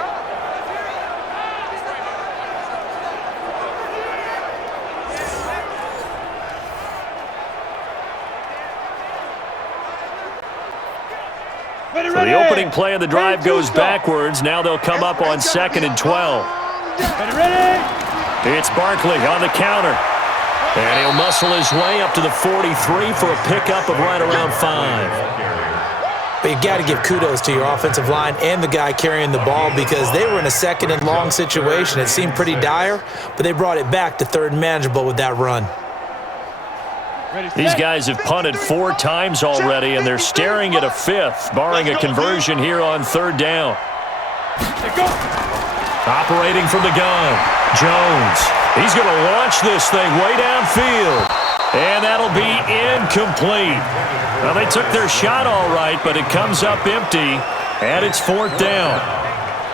So the opening play of the drive goes backwards. Now they'll come up on 2nd and 12. It's Barkley on the counter. And he'll muscle his way up to the 43 for a pickup of right around 5. But you got to give kudos to your offensive line and the guy carrying the ball because they were in a 2nd and long situation. It seemed pretty dire, but they brought it back to 3rd and manageable with that run. These guys have punted 4 times already, and they're staring at a 5th, barring a conversion here on 3rd down. Operating from the gun, Jones. He's going to launch this thing way downfield, and that'll be incomplete. Well, they took their shot all right, but it comes up empty, and it's 4th down.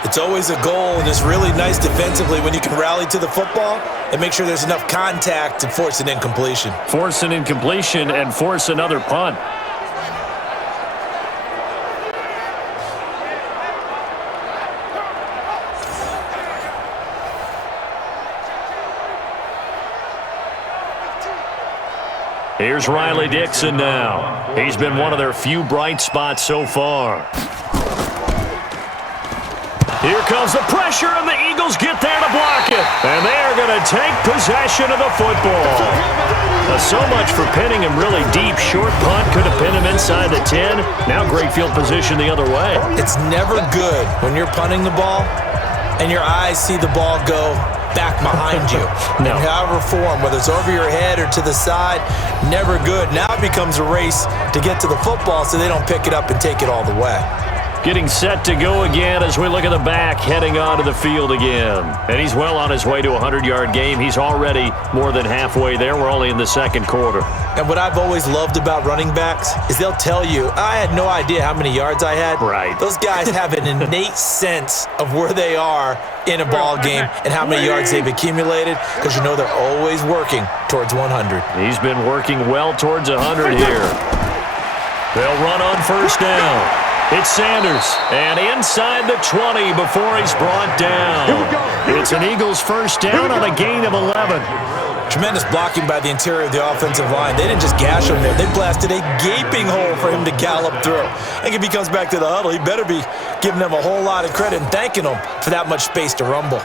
It's always a goal, and it's really nice defensively when you can rally to the football and make sure there's enough contact to force an incompletion. Force an incompletion and force another punt. Here's Riley Dixon now. He's been one of their few bright spots so far. Here comes the pressure, and the Eagles get there to block it. And they are going to take possession of the football. So much for pinning him really deep. Short punt could have pinned him inside the 10. Now great field position the other way. It's never good when you're punting the ball and your eyes see the ball go back behind you. No. In however form, whether it's over your head or to the side, never good. Now it becomes a race to get to the football so they don't pick it up and take it all the way. Getting set to go again as we look at the back, heading onto the field again. And he's well on his way to a 100-yard game. He's already more than halfway there. We're only in the 2nd quarter. And what I've always loved about running backs is they'll tell you, I had no idea how many yards I had. Right. Those guys have an innate sense of where they are in a ball game and how many yards they've accumulated because you know they're always working towards 100. He's been working well towards 100 here. They'll run on 1st down. It's Sanders, and inside the 20 before he's brought down. It's an Eagles 1st down on a gain of 11. Tremendous blocking by the interior of the offensive line. They didn't just gash him there. They blasted a gaping hole for him to gallop through. I think if he comes back to the huddle, he better be giving them a whole lot of credit and thanking them for that much space to rumble.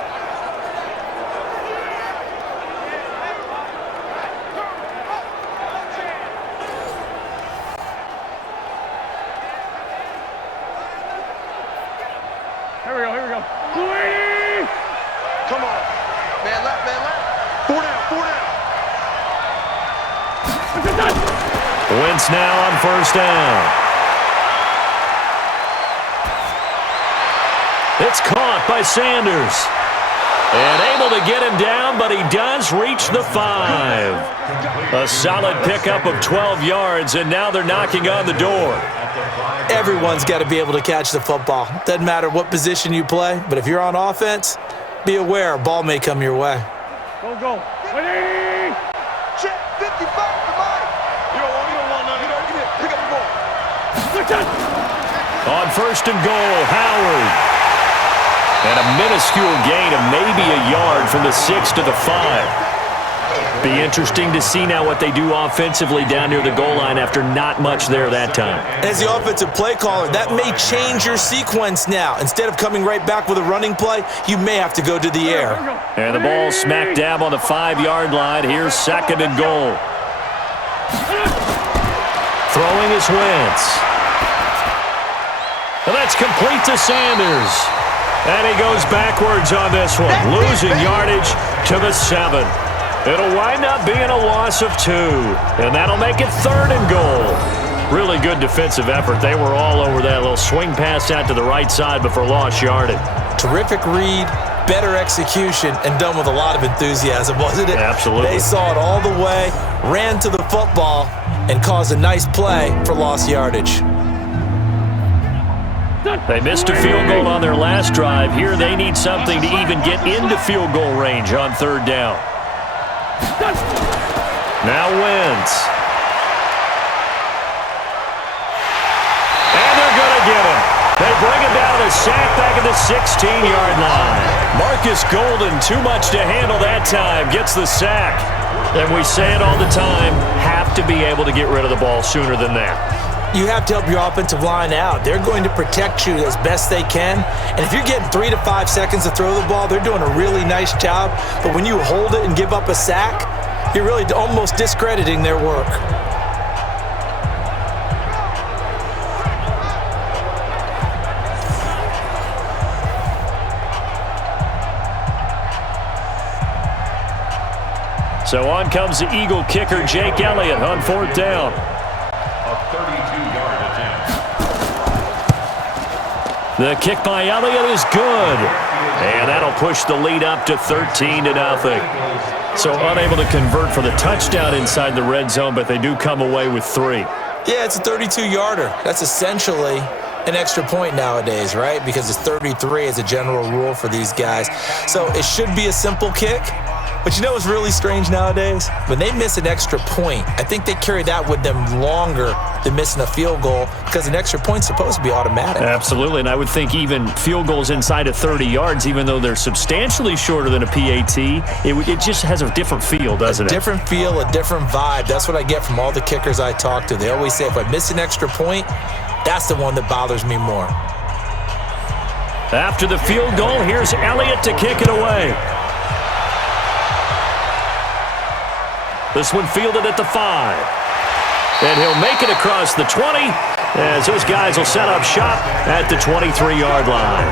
Come on. Man left, man left. 4 down, 4 down. Wentz now on 1st down. It's caught by Sanders. And able to get him down, but he does reach the 5. A solid pickup of 12 yards, and now they're knocking on the door. Everyone's got to be able to catch the football. Doesn't matter what position you play, but if you're on offense, be aware a ball may come your way. Go. 180. Check 55 to Mike. You don't want none. You don't get it. Pick up the ball. On 1st and goal, Howard. And a minuscule gain of maybe a yard from the 6 to the 5. Be interesting to see now what they do offensively down near the goal line after not much there that time. As the offensive play caller, that may change your sequence now. Instead of coming right back with a running play, you may have to go to the air. And the ball smack dab on the 5-yard line. Here's 2nd and goal. Throwing is Wentz. And that's complete to Sanders. And he goes backwards on this one, losing yardage to the 7. It'll wind up being a loss of 2, and that'll make it 3rd and goal. Really good defensive effort. They were all over that little swing pass out to the right side before lost yardage. Terrific read, better execution, and done with a lot of enthusiasm, wasn't it? Absolutely. They saw it all the way, ran to the football, and caused a nice play for lost yardage. They missed a field goal on their last drive. Here they need something to even get into field goal range on 3rd down. Now Wentz. And they're going to get him. They bring him down with a sack back at the 16-yard line. Marcus Golden, too much to handle that time, gets the sack. And we say it all the time, have to be able to get rid of the ball sooner than that. You have to help your offensive line out. They're going to protect you as best they can. And if you're getting 3 to 5 seconds to throw the ball, they're doing a really nice job. But when you hold it and give up a sack, you're really almost discrediting their work. So on comes the Eagle kicker, Jake Elliott, on 4th down. A 32-yard attempt. The kick by Elliott is good. And that'll push the lead up to 13-0. So unable to convert for the touchdown inside the red zone, but they do come away with 3. Yeah, it's a 32-yarder. That's essentially an extra point nowadays, right? Because it's 33 as a general rule for these guys. So it should be a simple kick. But you know what's really strange nowadays? When they miss an extra point, I think they carry that with them longer than missing a field goal because an extra point's supposed to be automatic. Absolutely, and I would think even field goals inside of 30 yards, even though they're substantially shorter than a PAT, it just has a different feel, doesn't it? A different feel, a different vibe. That's what I get from all the kickers I talk to. They always say if I miss an extra point, that's the one that bothers me more. After the field goal, here's Elliott to kick it away. This one fielded at the 5. And he'll make it across the 20 as his guys will set up shop at the 23-yard line.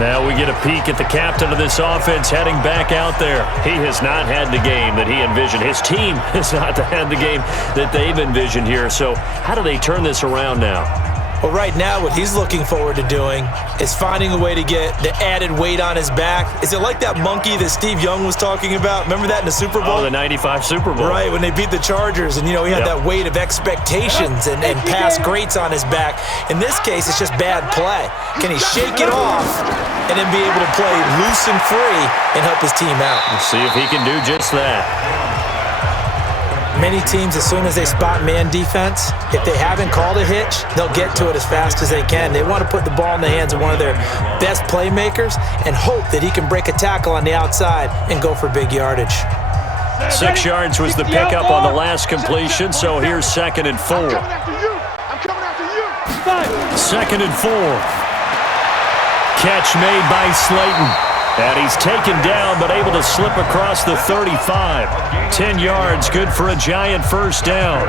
Now we get a peek at the captain of this offense heading back out there. He has not had the game that he envisioned. His team has not had the game that they've envisioned here. So how do they turn this around now? Well, right now, what he's looking forward to doing is finding a way to get the added weight on his back. Is it like that monkey that Steve Young was talking about? Remember that in the Super Bowl? Oh, the 95 Super Bowl. Right, when they beat the Chargers, and, he had that weight of expectations and past greats on his back. In this case, it's just bad play. Can he shake it off and then be able to play loose and free and help his team out? Let's see if he can do just that. Many teams, as soon as they spot man defense, if they haven't called a hitch, they'll get to it as fast as they can. They want to put the ball in the hands of one of their best playmakers and hope that he can break a tackle on the outside and go for big yardage. 6 yards was the pickup on the last completion, so here's 2nd and 4. I'm coming after you. 2nd and 4. Catch made by Slayton. And he's taken down, but able to slip across the 35. 10 yards, good for a giant first down.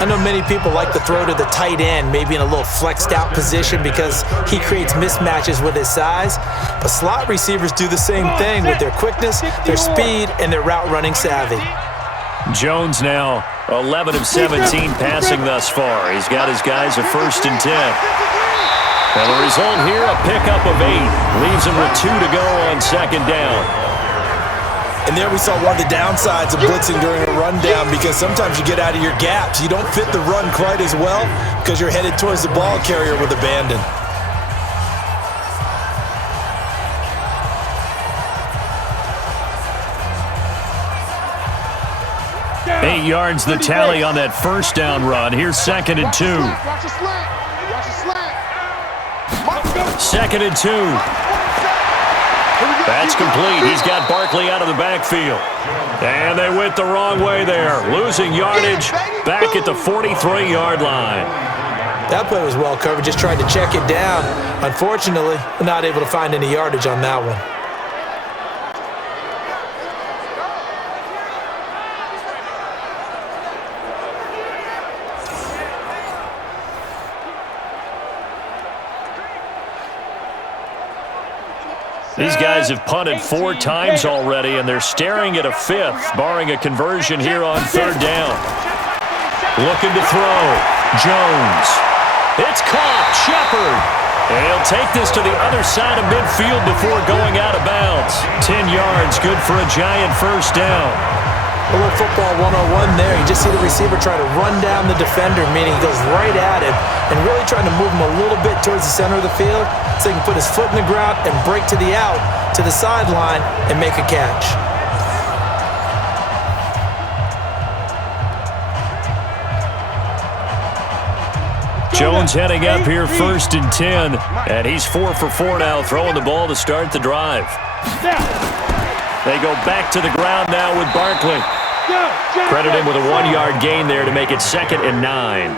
I know many people like to throw to the tight end, maybe in a little flexed out position because he creates mismatches with his size. But slot receivers do the same thing with their quickness, their speed, and their route running savvy. Jones now 11 of 17 passing thus far. He's got his guys a 1st and 10. And the result here, a pickup of 8. Leaves him with 2 to go on 2nd down. And there we saw one of the downsides of blitzing during a rundown because sometimes you get out of your gaps. You don't fit the run quite as well because you're headed towards the ball carrier with abandon. Eight yards the tally on that first down run. Here's 2nd and 2. Watch the slant. 2nd and 2. That's complete. He's got Barkley out of the backfield. And they went the wrong way there. Losing yardage back at the 43-yard line. That play was well covered. Just tried to check it down. Unfortunately, not able to find any yardage on that one. These guys have punted 4 times already, and they're staring at a 5th, barring a conversion here on 3rd down. Looking to throw. Jones. It's caught. Shepard. And he'll take this to the other side of midfield before going out of bounds. 10 yards, good for a giant first down. A little football 101 there. You just see the receiver try to run down the defender, meaning he goes right at him and really trying to move him a little bit towards the center of the field so he can put his foot in the ground and break to the out, to the sideline, and make a catch. Jones heading up here 1st and 10, and he's 4 for 4 now, throwing the ball to start the drive. They go back to the ground now with Barkley. Credit him with a 1-yard gain there to make it 2nd and 9.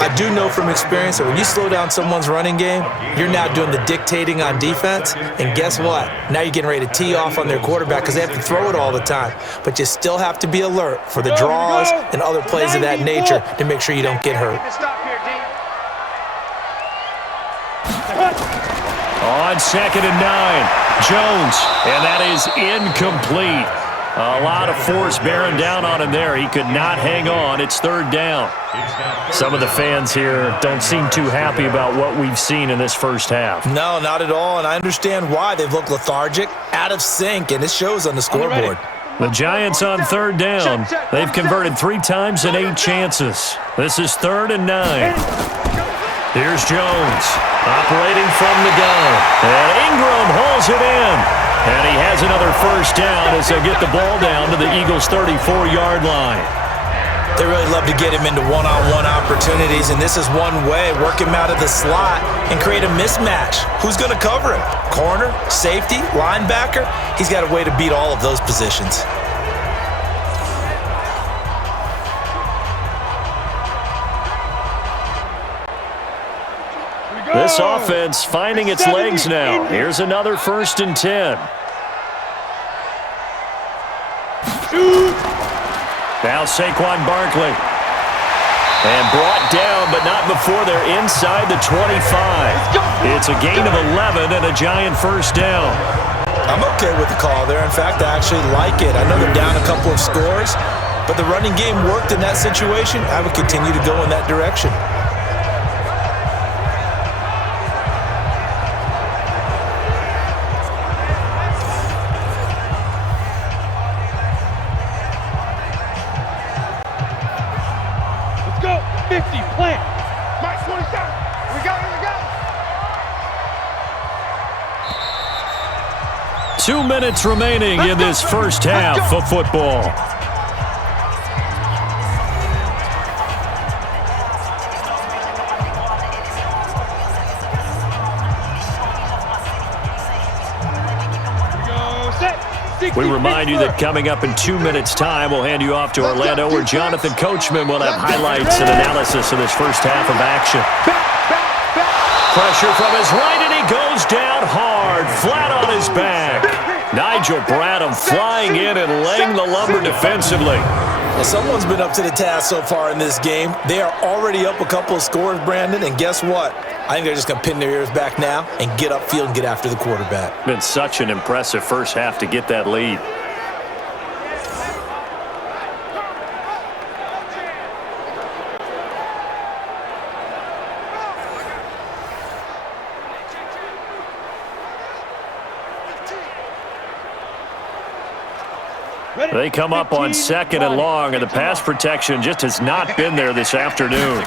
I do know from experience that when you slow down someone's running game, you're now doing the dictating on defense, and guess what? Now you're getting ready to tee off on their quarterback because they have to throw it all the time. But you still have to be alert for the draws and other plays of that nature to make sure you don't get hurt. On 2nd and 9. Jones, and that is incomplete. A lot of force bearing down on him there. He could not hang on. It's 3rd down. Some of the fans here don't seem too happy about what we've seen in this first half. No, not at all, and I understand why. They've looked lethargic, out of sync, and it shows on the scoreboard. The Giants on 3rd down. They've converted 3 times in 8 chances. This is 3rd and 9. Here's Jones, operating from the gun. And Ingram hauls it in. And he has another first down as they get the ball down to the Eagles' 34-yard line. They really love to get him into one-on-one opportunities, and this is one way. Work him out of the slot and create a mismatch. Who's going to cover him? Corner, safety, linebacker? He's got a way to beat all of those positions. This offense finding its legs now. Here's another 1st and 10. Now Saquon Barkley. And brought down, but not before they're inside the 25. It's a gain of 11 and a giant first down. I'm okay with the call there. In fact, I actually like it. I know they're down a couple of scores, but the running game worked in that situation. I would continue to go in that direction. Two minutes remaining in this first half of football. We remind you that coming up in 2 minutes' time, we'll hand you off to Orlando, where Jonathan Coachman will have highlights and analysis of this first half of action. Pressure from his right, and he goes down hard, flat on his back. Nigel Bradham flying in and laying the lumber defensively. Well, someone's been up to the task so far in this game. They are already up a couple of scores, Brandon, and guess what? I think they're just going to pin their ears back now and get upfield and get after the quarterback. Been such an impressive first half to get that lead. They come up on 2nd and long, and the pass protection just has not been there this afternoon.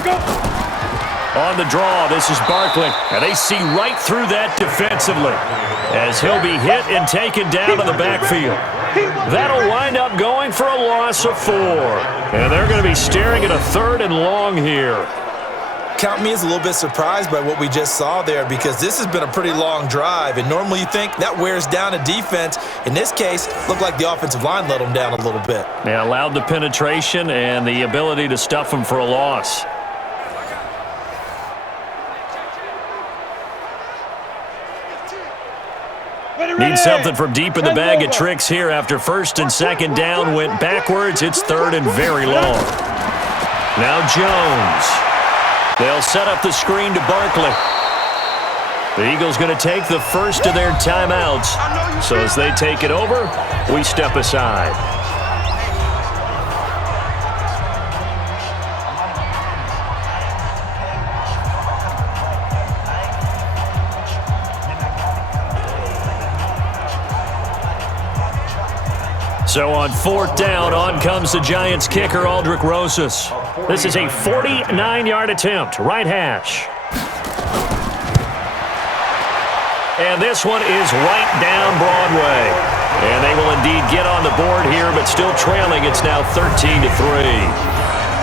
On the draw, this is Barkley, and they see right through that defensively as he'll be hit and taken down to the backfield. That'll wind up going for a loss of 4, and they're going to be staring at a 3rd and long here. Count me as a little bit surprised by what we just saw there, because this has been a pretty long drive, and normally you think that wears down a defense. In this case, looked like the offensive line let them down a little bit. They allowed the penetration and the ability to stuff them for a loss. Need something from deep in the bag of tricks here after 1st and 2nd down. Went backwards. It's 3rd and very long. Now Jones. They'll set up the screen to Barkley. The Eagles going to take the first of their timeouts. So as they take it over, we step aside. So on 4th down, on comes the Giants kicker, Aldrich Rosas. This is a 49-yard attempt, right hash. And this one is right down Broadway. And they will indeed get on the board here, but still trailing. It's now 13-3.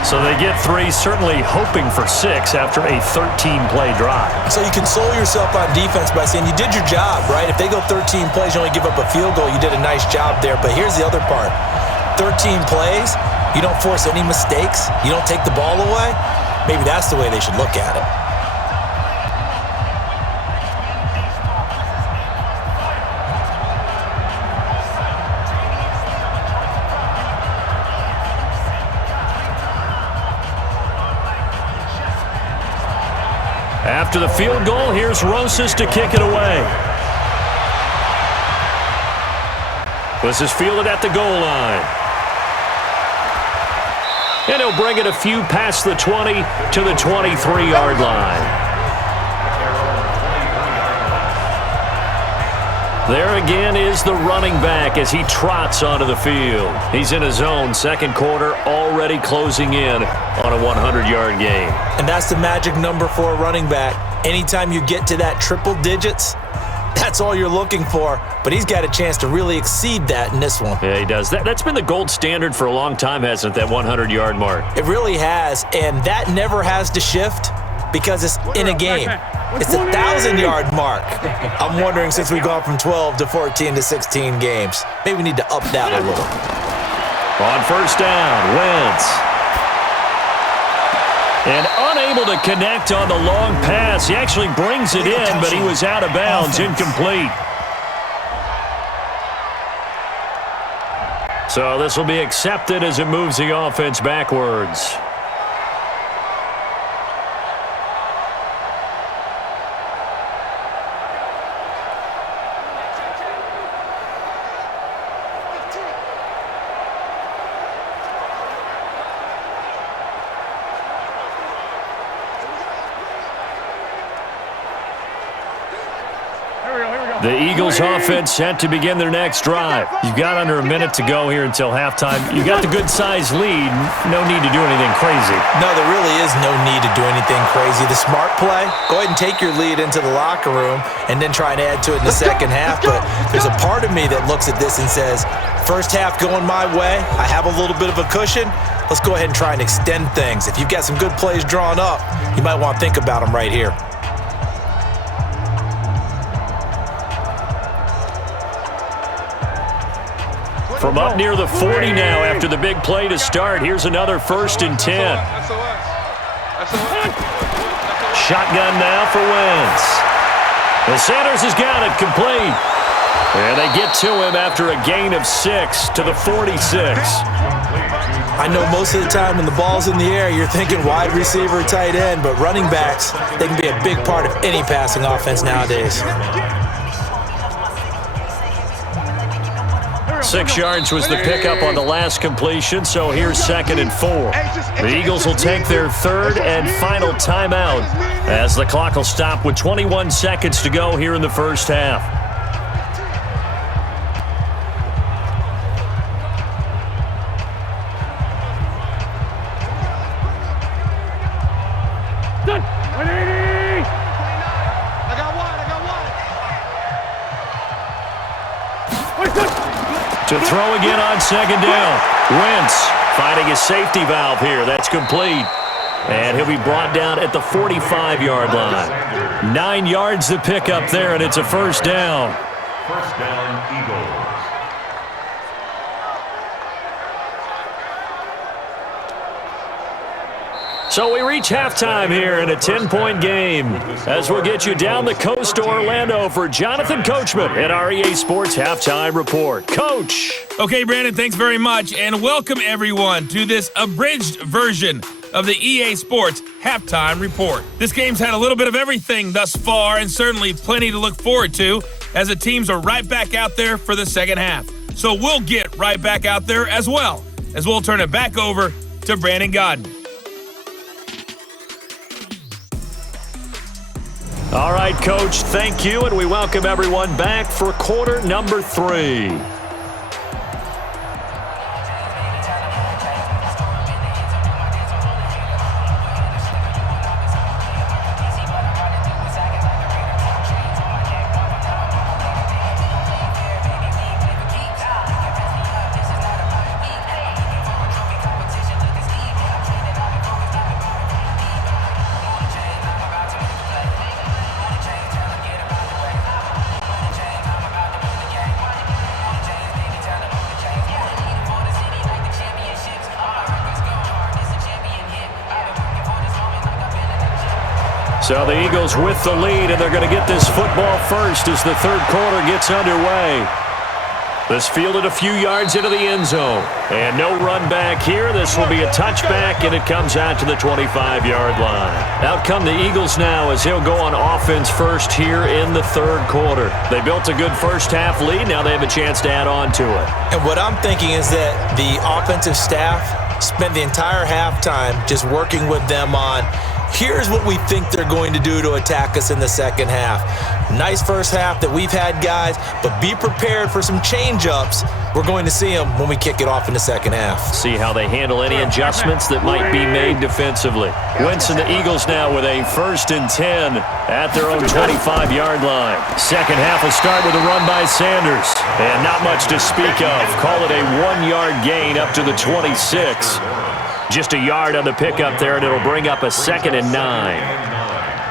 So they get 3, certainly hoping for 6 after a 13-play drive. So you console yourself on defense by saying you did your job, right? If they go 13 plays, you only give up a field goal, you did a nice job there. But here's the other part. 13 plays, you don't force any mistakes, you don't take the ball away. Maybe that's the way they should look at it. After the field goal, here's Rosas to kick it away. This is fielded at the goal line. And he'll bring it a few past the 20 to the 23-yard line. There again is the running back as he trots onto the field. He's in his own second quarter, already closing in on a 100-yard game. And that's the magic number for a running back. Anytime you get to that triple digits, that's all you're looking for. But he's got a chance to really exceed that in this one. Yeah, he does. That's been the gold standard for a long time, hasn't it, that 100-yard mark? It really has, and that never has to shift because it's in a game. It's a 1,000-yard mark. I'm wondering, since we've gone from 12 to 14 to 16 games, maybe we need to up that a little. On 1st down, Wentz. And unable to connect on the long pass. He actually brings it in, but he was out of bounds, incomplete. So this will be accepted as it moves the offense backwards. The Eagles offense set to begin their next drive. You've got under a minute to go here until halftime. You've got the good-sized lead. No need to do anything crazy. No, there really is no need to do anything crazy. The smart play, go ahead and take your lead into the locker room and then try and add to it in the second half. But there's a part of me that looks at this and says, first half going my way, I have a little bit of a cushion. Let's go ahead and try and extend things. If you've got some good plays drawn up, you might want to think about them right here. From up near the 40 now after the big play to start. Here's another 1st and 10. Shotgun now for Wentz. And Sanders has got it complete. And they get to him after a gain of 6 to the 46. I know most of the time when the ball's in the air, you're thinking wide receiver, tight end, but running backs, they can be a big part of any passing offense nowadays. 6 yards was the pickup on the last completion, so here's 2nd and 4. The Eagles will take their 3rd and final timeout as the clock will stop with 21 seconds to go here in the first half. Done. 180. I got one. To throw again on 2nd down. Wentz finding a safety valve here. That's complete. And he'll be brought down at the 45-yard line. 9 yards to pick up there, and it's a 1st down. 1st down, Eagles. So we reach halftime here in a 10-point game as we'll get you down the coast to Orlando for Jonathan Coachman at our EA Sports Halftime Report. Coach. Okay, Brandon, thanks very much, and welcome everyone to this abridged version of the EA Sports Halftime Report. This game's had a little bit of everything thus far and certainly plenty to look forward to as the teams are right back out there for the second half. So we'll get right back out there as well, as we'll turn it back over to Brandon Godden. All right, Coach, thank you, and we welcome everyone back for quarter number 3. So the Eagles with the lead, and they're going to get this football first as the third quarter gets underway. This fielded a few yards into the end zone. And no run back here. This will be a touchback, and it comes out to the 25-yard line. Out come the Eagles now as he'll go on offense first here in the third quarter. They built a good first-half lead. Now they have a chance to add on to it. And what I'm thinking is that the offensive staff spent the entire halftime just working with them on, here's what we think they're going to do to attack us in the second half. Nice first half that we've had, guys, but be prepared for some change-ups. We're going to see them when we kick it off in the second half. See how they handle any adjustments that might be made defensively. Wentz and the Eagles now with a 1st and 10 at their own 25-yard line. Second half will start with a run by Sanders. And not much to speak of. Call it a 1-yard gain up to the 26. Just a yard on the pickup there, and it'll bring up a 2nd and 9.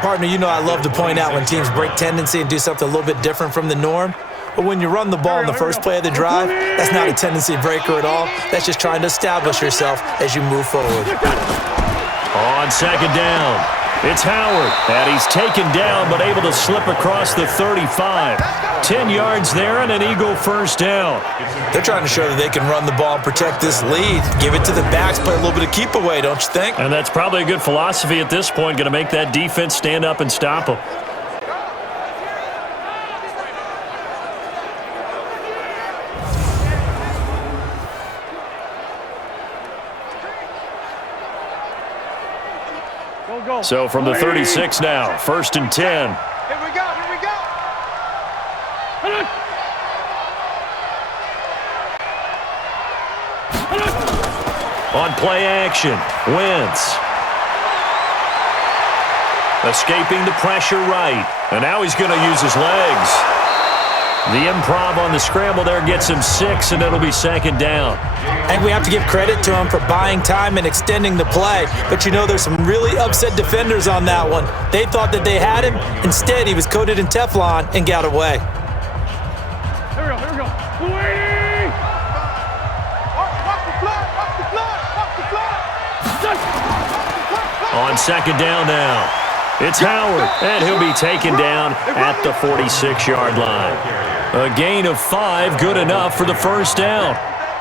Partner, you know I love to point out when teams break tendency and do something a little bit different from the norm. But when you run the ball in the first play of the drive, that's not a tendency breaker at all. That's just trying to establish yourself as you move forward. On second down, it's Howard. And he's taken down but able to slip across the 35. 10 yards there and an Eagle first down. They're trying to show that they can run the ball and protect this lead. Give it to the backs, play a little bit of keep away, don't you think? And that's probably a good philosophy at this point, going to make that defense stand up and stop them. So from the 36 now, 1st and 10. Here we go, here we go. On play action, Wentz. Escaping the pressure right. And now he's going to use his legs. The improv on the scramble there gets him 6, and it'll be 2nd down. And we have to give credit to him for buying time and extending the play. But you know, there's some really upset defenders on that one. They thought that they had him. Instead, he was coated in Teflon and got away. Here we go, here we go. Waiting! Watch the blood, watch the blood, watch the blood. On second down now, it's Howard, and he'll be taken down at the 46-yard line. A gain of 5, good enough for the first down.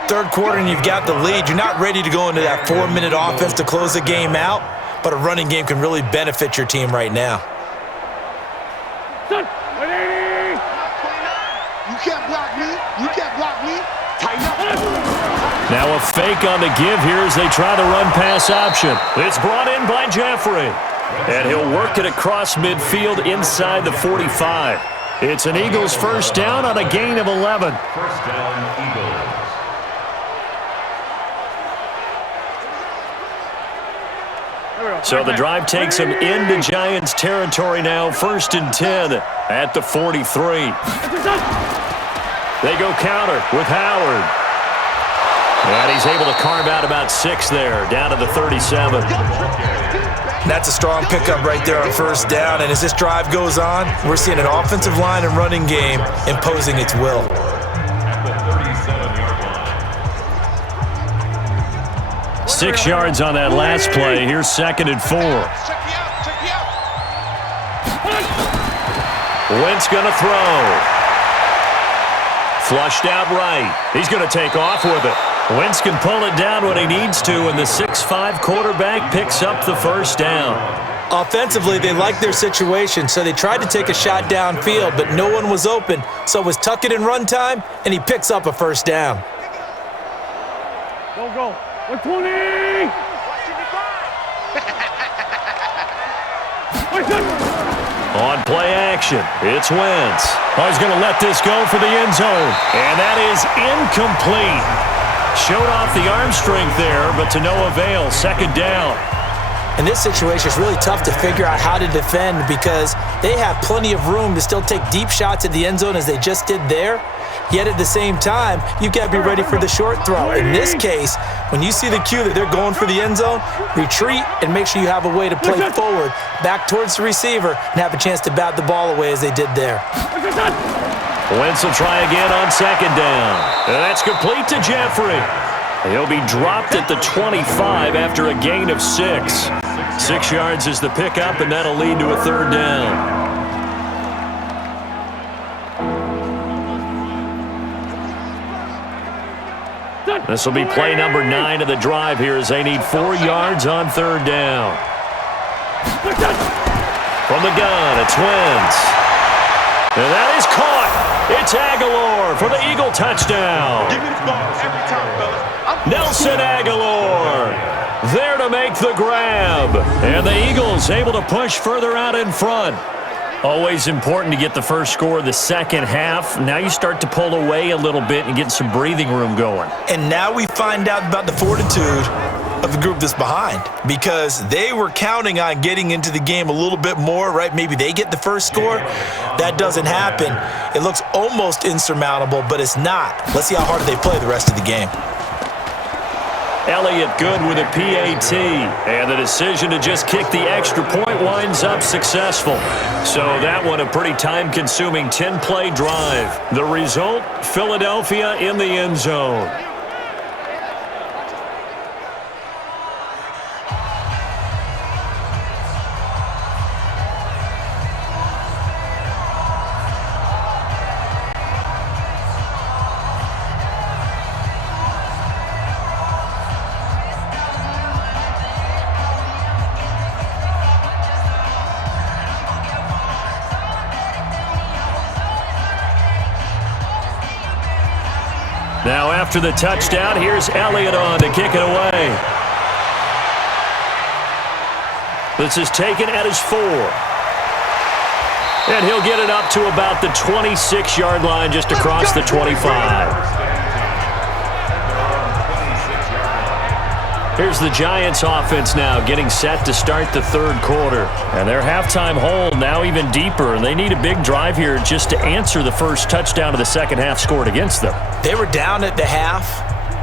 Third quarter and you've got the lead. You're not ready to go into that 4-minute offense to close the game out, but a running game can really benefit your team right now. You can't block me. You can't block me. Tighten up. Now a fake on the give here as they try the run-pass option. It's brought in by Jeffery. And he'll work it across midfield inside the 45. It's an Eagles first down on a gain of 11. First down, Eagles. So the drive takes him into Giants territory now. 1st and 10 at the 43. They go counter with Howard. And he's able to carve out about 6 there, down to the 37. That's a strong pickup right there on first down. And as this drive goes on, we're seeing an offensive line and running game imposing its will. At the 37-yard line. 6 yards on that last play. Here's 2nd and 4. Check me out. Wentz going to throw. Flushed out right. He's going to take off with it. Wentz can pull it down when he needs to, and the 6'5" quarterback picks up the first down. Offensively, they liked their situation, so they tried to take a shot downfield, but no one was open, so it was tuck it and run time, and he picks up a first down. Go. 120! On play action, it's Wentz. Oh, he's going to let this go for the end zone, and that is incomplete. Showed off the arm strength there, but to no avail. Second down. In this situation, it's really tough to figure out how to defend because they have plenty of room to still take deep shots at the end zone as they just did there. Yet at the same time, you've got to be ready for the short throw. In this case, when you see the cue that they're going for the end zone, retreat and make sure you have a way to play forward, back towards the receiver, and have a chance to bat the ball away as they did there. Wentz will try again on second down. And that's complete to Jeffery. He'll be dropped at the 25 after a gain of 6. 6 yards is the pickup, and that'll lead to a third down. This will be play number 9 of the drive here as they need 4 yards on third down. From the gun, it's Wentz. And that is caught. It's Aguilar for the Eagle touchdown. Give me the ball every time, fellas. Nelson Aguilar there to make the grab. And the Eagles able to push further out in front. Always important to get the first score of the second half. Now you start to pull away a little bit and get some breathing room going. And now we find out about the fortitude of the group that's behind because they were counting on getting into the game a little bit more, right? Maybe they get the first score. That doesn't happen. It looks almost insurmountable, but it's not. Let's see how hard they play the rest of the game. Elliott good with a PAT, and the decision to just kick the extra point winds up successful. So that one a pretty time-consuming 10-play drive. The result, Philadelphia in the end zone. Now after the touchdown, here's Elliott on to kick it away. This is taken at his 4. And he'll get it up to about the 26-yard line just across the 25. Here's the Giants offense now getting set to start the third quarter. And their halftime hole now even deeper. And they need a big drive here just to answer the first touchdown of the second half scored against them. They were down at the half.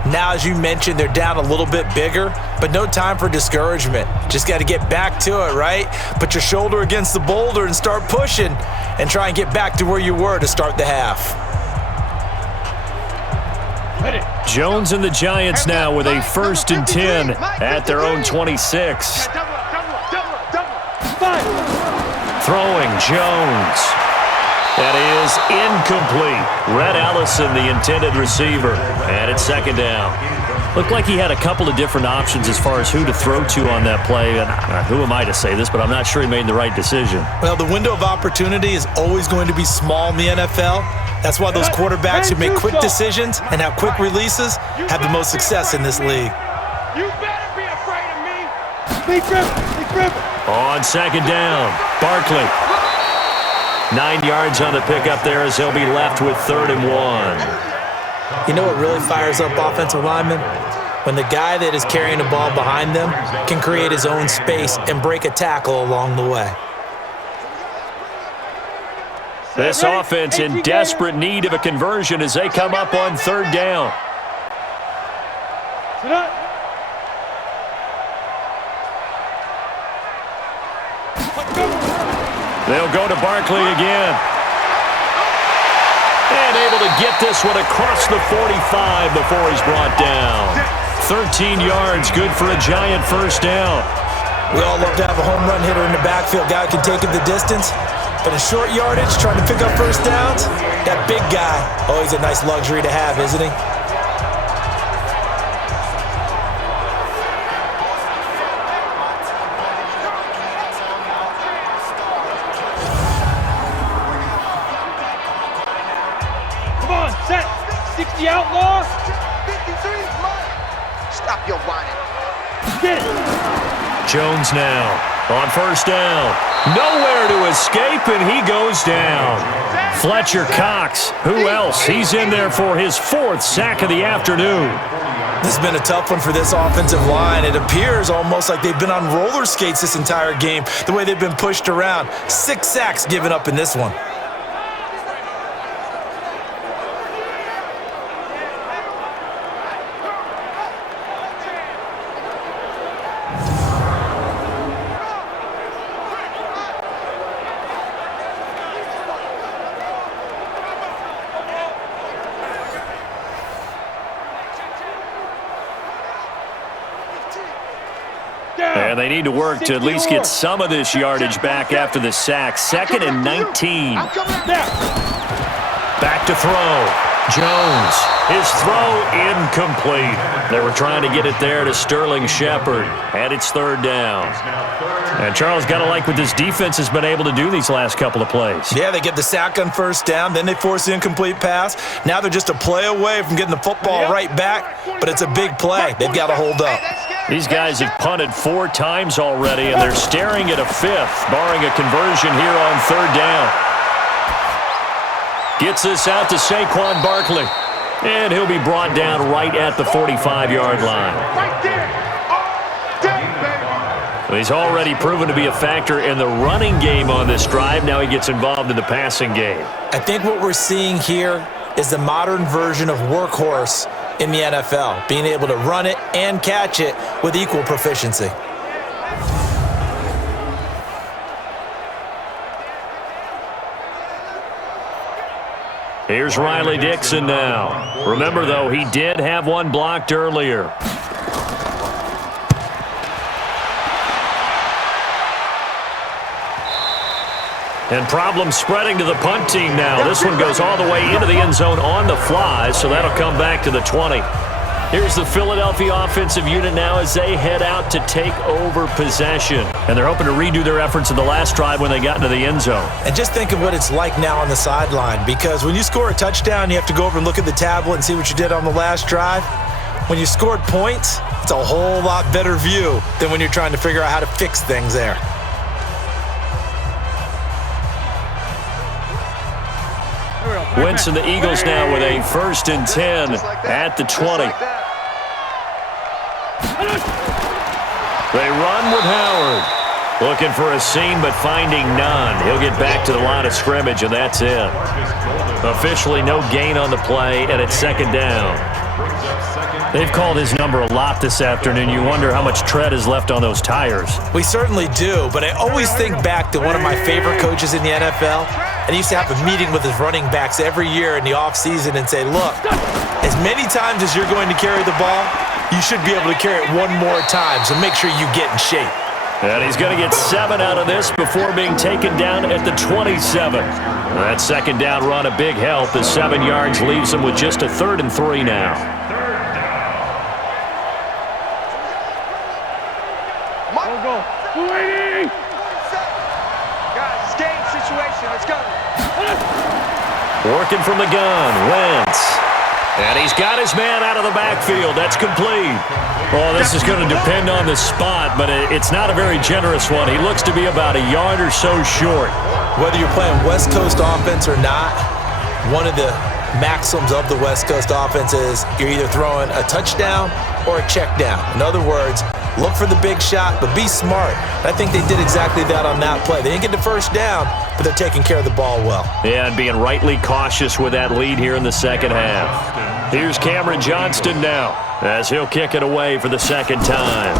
Now, as you mentioned, they're down a little bit bigger, but no time for discouragement. Just got to get back to it, right? Put your shoulder against the boulder and start pushing and try and get back to where you were to start the half. Jones and the Giants now with a 1st and 10 at their own 26. Throwing Jones. That is incomplete. Red Allison, the intended receiver. And it's second down. Looked like he had a couple of different options as far as who to throw to on that play. And who am I to say this, but I'm not sure he made the right decision. Well, the window of opportunity is always going to be small in the NFL. That's why those quarterbacks who make quick decisions and have quick releases have the most success in this league. You better be afraid of me. On second down, Barkley. 9 yards on the pickup there as he'll be left with 3rd and 1. You know what really fires up offensive linemen? When the guy that is carrying the ball behind them can create his own space and break a tackle along the way. This offense in desperate need of a conversion as they come up on 3rd down. They'll go to Barkley again. And able to get this one across the 45 before he's brought down. 13 yards, good for a Giant first down. We all love to have a home run hitter in the backfield. Guy who can take it the distance. But in short yardage, trying to pick up first downs, that big guy, oh, he's a nice luxury to have, isn't he? 50, outlaw. 53 is mine. Stop your whining. Get. Jones now on first down. Nowhere to escape, and he goes down. Fletcher Cox, who else? He's in there for his 4th sack of the afternoon. This has been a tough one for this offensive line. It appears almost like they've been on roller skates this entire game, the way they've been pushed around. 6 sacks given up in this one. And they need to work to at least get some of this yardage back after the sack. 2nd and 19. Back to throw. Jones. His throw incomplete. They were trying to get it there to Sterling Shepard. And it's 3rd down. And Charles, got to like what this defense has been able to do these last couple of plays. Yeah, they get the sack on first down, then they force the incomplete pass. Now they're just a play away from getting the football right back, but it's a big play. They've got to hold up. These guys have punted 4 times already, and they're staring at a 5th, barring a conversion here on 3rd down. Gets this out to Saquon Barkley, and he'll be brought down right at the 45-yard line. He's already proven to be a factor in the running game on this drive. Now he gets involved in the passing game. I think what we're seeing here is the modern version of workhorse in the NFL, being able to run it and catch it with equal proficiency. Here's Riley Dixon now. Remember, though, he did have one blocked earlier. And problems spreading to the punt team now. This one goes all the way into the end zone on the fly, so that'll come back to the 20. Here's the Philadelphia offensive unit now as they head out to take over possession. And they're hoping to redo their efforts in the last drive when they got into the end zone. And just think of what it's like now on the sideline, because when you score a touchdown, you have to go over and look at the tablet and see what you did on the last drive. When you scored points, it's a whole lot better view than when you're trying to figure out how to fix things there. Wentz and the Eagles now with a 1st and 10 at the 20. They run with Howard. Looking for a seam, but finding none. He'll get back to the line of scrimmage, and that's it. Officially no gain on the play, and it's 2nd down. They've called his number a lot this afternoon. You wonder how much tread is left on those tires. We certainly do, but I always think back to one of my favorite coaches in the NFL, and he used to have a meeting with his running backs every year in the offseason and say, look, as many times as you're going to carry the ball, you should be able to carry it one more time, so make sure you get in shape. And he's going to get 7 out of this before being taken down at the 27. That 2nd down run a big help. The 7 yards leaves him with just a 3rd and 3 now. Guys, it's game situation. Let's go. Working from the gun, Wentz. And he's got his man out of the backfield. That's complete. Well, this is going to depend on the spot, but it's not a very generous one. He looks to be about a yard or so short. Whether you're playing West Coast offense or not, one of the maxims of the West Coast offense is you're either throwing a touchdown or a check down. In other words, look for the big shot, but be smart. I think they did exactly that on that play. They didn't get the first down, but they're taking care of the ball well. Yeah, and being rightly cautious with that lead here in the 2nd half. Here's Cameron Johnston now as he'll kick it away for the 2nd time.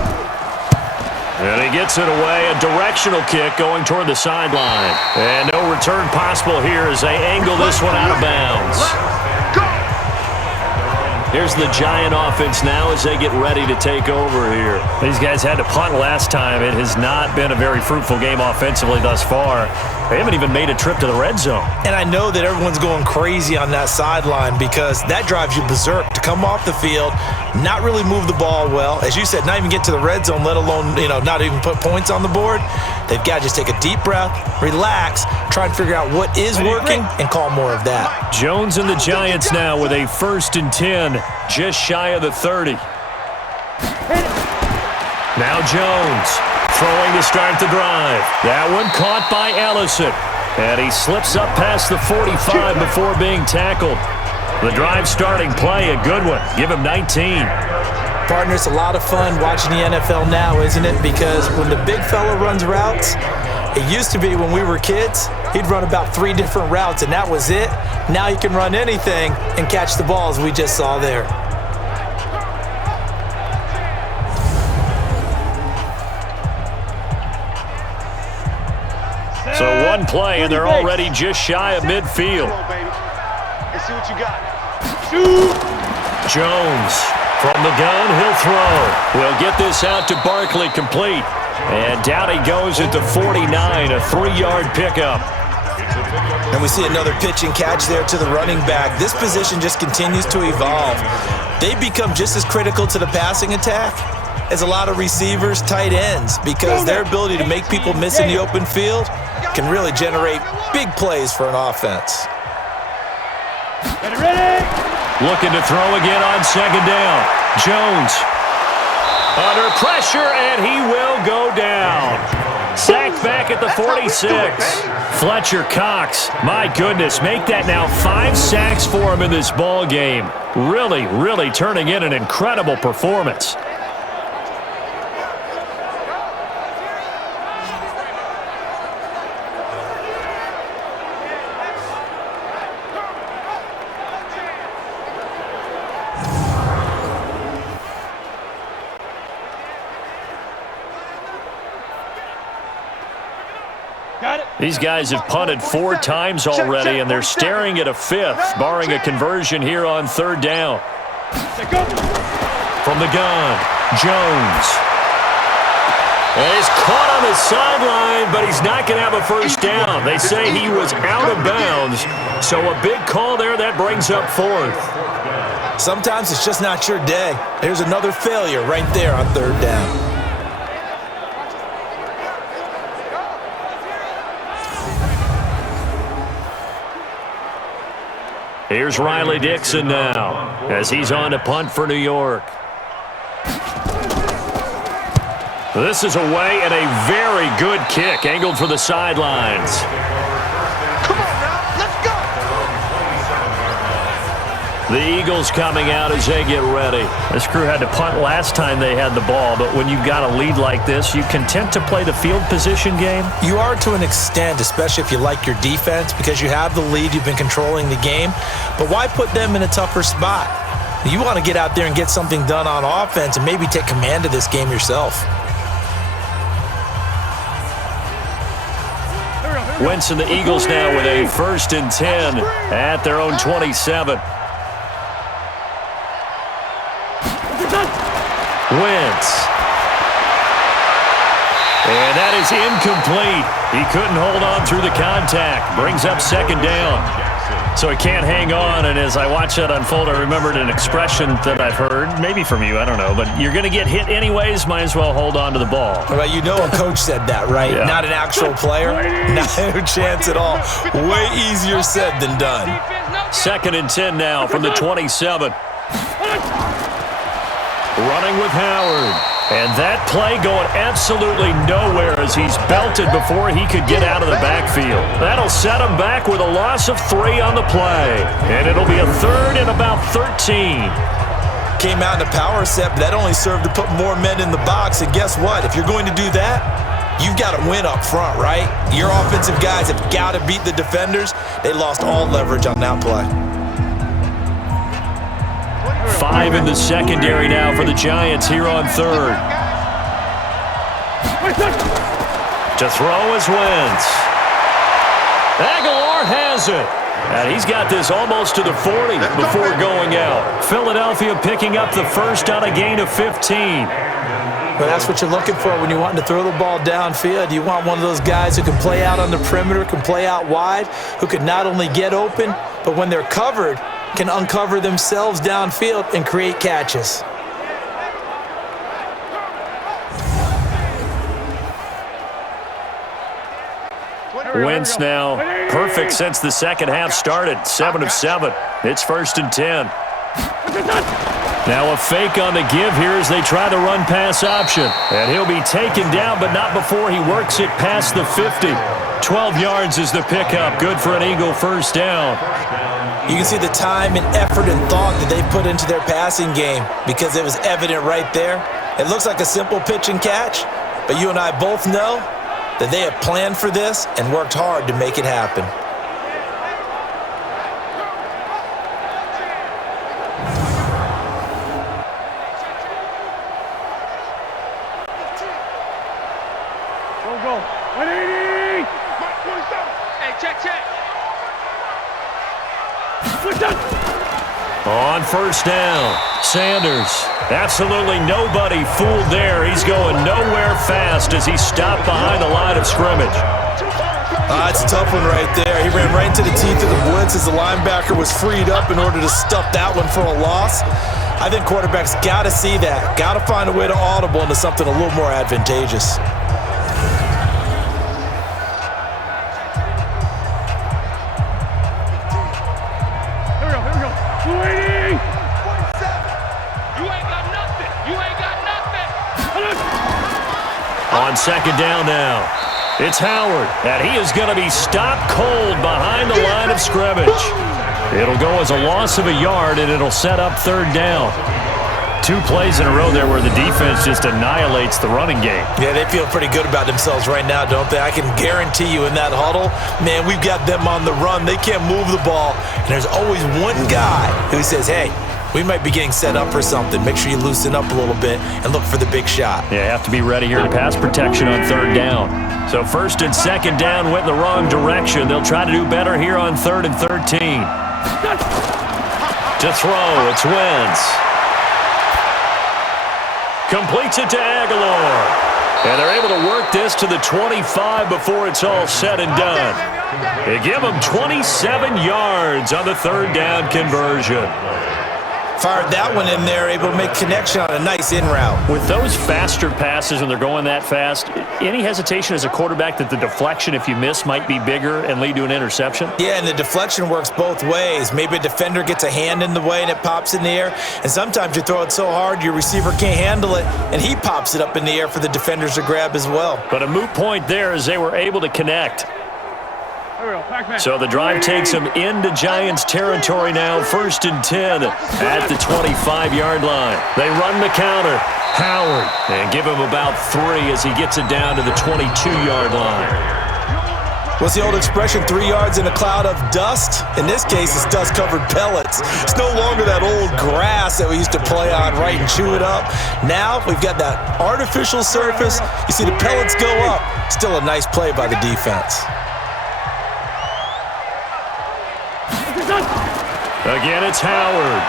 And he gets it away, a directional kick going toward the sideline. And no return possible here as they angle this one out of bounds. Here's the Giant offense now as they get ready to take over here. These guys had to punt last time. It has not been a very fruitful game offensively thus far. They haven't even made a trip to the red zone. And I know that everyone's going crazy on that sideline because that drives you berserk to come off the field, not really move the ball well. As you said, not even get to the red zone, let alone, not even put points on the board. They've got to just take a deep breath, relax, try and figure out what is working, and call more of that. Jones and the Giants now with a 1st and 10, just shy of the 30. Now Jones throwing to start the drive. That one caught by Ellison. And he slips up past the 45 before being tackled. The drive starting play, a good one. Give him 19. Partner, it's a lot of fun watching the NFL now, isn't it? Because when the big fella runs routes, it used to be when we were kids, he'd run about 3 different routes, and that was it. Now he can run anything and catch the ball, as we just saw there. So one play, and they're already just shy of midfield. Come on, baby. Let's see what you got. Jones from the gun, he'll throw. We'll get this out to Barkley, complete. And down he goes at the 49, a 3-yard pickup. And we see another pitch and catch there to the running back. This position just continues to evolve. They become just as critical to the passing attack as a lot of receivers, tight ends, because their ability to make people miss in the open field can really generate big plays for an offense. Looking to throw again on 2nd down. Jones under pressure, and he will go down. Sacked back at the 46. Fletcher Cox, my goodness, make that now 5 sacks for him in this ball game. Really, really turning in an incredible performance. These guys have punted 4 times already, and they're staring at a 5th, barring a conversion here on 3rd down. From the gun, Jones. And he's caught on the sideline, but he's not going to have a 1st down. They say he was out of bounds, so a big call there that brings up 4th. Sometimes it's just not your day. There's another failure right there on 3rd down. Here's Riley Dixon now as he's on to punt for New York. This is away and a very good kick angled for the sidelines. Come on now, let's go. The Eagles coming out as they get ready. This crew had to punt last time they had the ball, but when you've got a lead like this, you content to play the field position game? You are to an extent, especially if you like your defense, because you have the lead, you've been controlling the game. But why put them in a tougher spot? You want to get out there and get something done on offense and maybe take command of this game yourself. Wentz and the Eagles now with a 1st and 10 at their own 27. Wentz. And that is incomplete. He couldn't hold on through the contact. Brings up 2nd down. So he can't hang on, and as I watch that unfold, I remembered an expression that I've heard, maybe from you, I don't know, but you're going to get hit anyways, might as well hold on to the ball. Well, you know a coach said that, right? Yeah. Not an actual player. Not a chance at all. Way easier said than done. 2nd and 10 now from the 27. Running with Howard. And that play going absolutely nowhere as he's belted before he could get out of the backfield. That'll set him back with a loss of 3 on the play. And it'll be a 3rd and about 13. Came out in a power set, but that only served to put more men in the box. And guess what? If you're going to do that, you've got to win up front, right? Your offensive guys have got to beat the defenders. They lost all leverage on that play. 5 in the secondary now for the Giants here on 3rd. To throw is Wentz. Aguilar has it. And he's got this almost to the 40 before going out. Philadelphia picking up the 1st on a gain of 15. Well, that's what you're looking for when you're wanting to throw the ball downfield. You want one of those guys who can play out on the perimeter, can play out wide, who can not only get open, but when they're covered, can uncover themselves downfield and create catches. Wentz now perfect since the second half started. 7 of 7. It's 1st and 10. Now a fake on the give here as they try the run-pass option. And he'll be taken down, but not before he works it past the 50. 12 yards is the pickup. Good for an Eagle first down. You can see the time and effort and thought that they put into their passing game because it was evident right there. It looks like a simple pitch and catch, but you and I both know that they have planned for this and worked hard to make it happen. Go. 180! Hey, check. On first down, Sanders. Absolutely nobody fooled there. He's going nowhere fast as he stopped behind the line of scrimmage. It's a tough one right there. He ran right into the teeth of the blitz as the linebacker was freed up in order to stuff that one for a loss. I think quarterbacks got to see that. Got to find a way to audible into something a little more advantageous. Here we go. 280! You ain't got nothing. On second down now, it's Howard, and he is going to be stopped cold behind the line of scrimmage. It'll go as a loss of a yard, and it'll set up third down. 2 plays in a row there where the defense just annihilates the running game. Yeah, they feel pretty good about themselves right now, don't they? I can guarantee you in that huddle, man, we've got them on the run. They can't move the ball, and there's always one guy who says, hey, we might be getting set up for something. Make sure you loosen up a little bit and look for the big shot. Yeah, have to be ready here to pass protection on third down. So first and second down went in the wrong direction. They'll try to do better here on 3rd and 13. To throw, it's Wentz. Completes it to Aguilar. And they're able to work this to the 25 before it's all said and done. They give them 27 yards on the third down conversion. Fired that one in there, able to make connection on a nice in route. With those faster passes when they're going that fast, any hesitation as a quarterback that the deflection, if you miss, might be bigger and lead to an interception? Yeah, and the deflection works both ways. Maybe a defender gets a hand in the way and it pops in the air, and sometimes you throw it so hard your receiver can't handle it, and he pops it up in the air for the defenders to grab as well. But a moot point there as they were able to connect. So the drive takes them into Giants territory now, 1st and 10 at the 25-yard line. They run the counter. Howard, and give him about 3 as he gets it down to the 22-yard line. What's the old expression, 3 yards in a cloud of dust? In this case, it's dust-covered pellets. It's no longer that old grass that we used to play on, right, and chew it up. Now we've got that artificial surface. You see the pellets go up. Still a nice play by the defense. Again, it's Howard.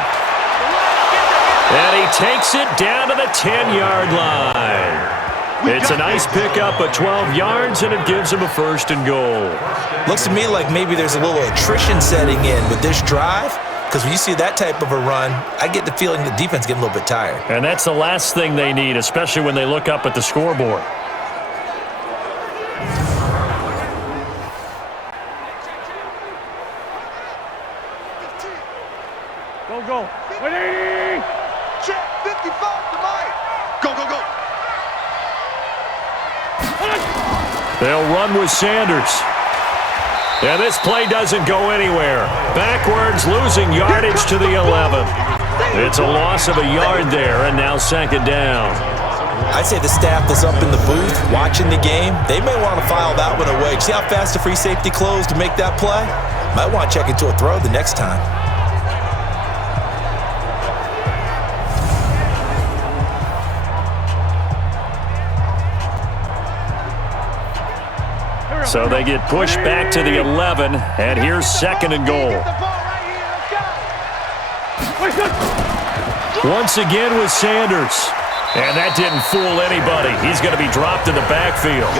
And he takes it down to the 10-yard line. It's a nice pickup of 12 yards, and it gives him a 1st and goal. Looks to me like maybe there's a little attrition setting in with this drive, because when you see that type of a run, I get the feeling the defense getting a little bit tired. And that's the last thing they need, especially when they look up at the scoreboard. Go. 180! Check 55 to Mike. Go. They'll run with Sanders. And this play doesn't go anywhere. Backwards, losing yardage to the 11. It's a loss of a yard there, and now 2nd down. I'd say the staff that's up in the booth watching the game, they may want to file that one away. See how fast the free safety closed to make that play? Might want to check into a throw the next time. So they get pushed back to the 11, and here's 2nd and goal. Once again with Sanders. And that didn't fool anybody. He's going to be dropped in the backfield.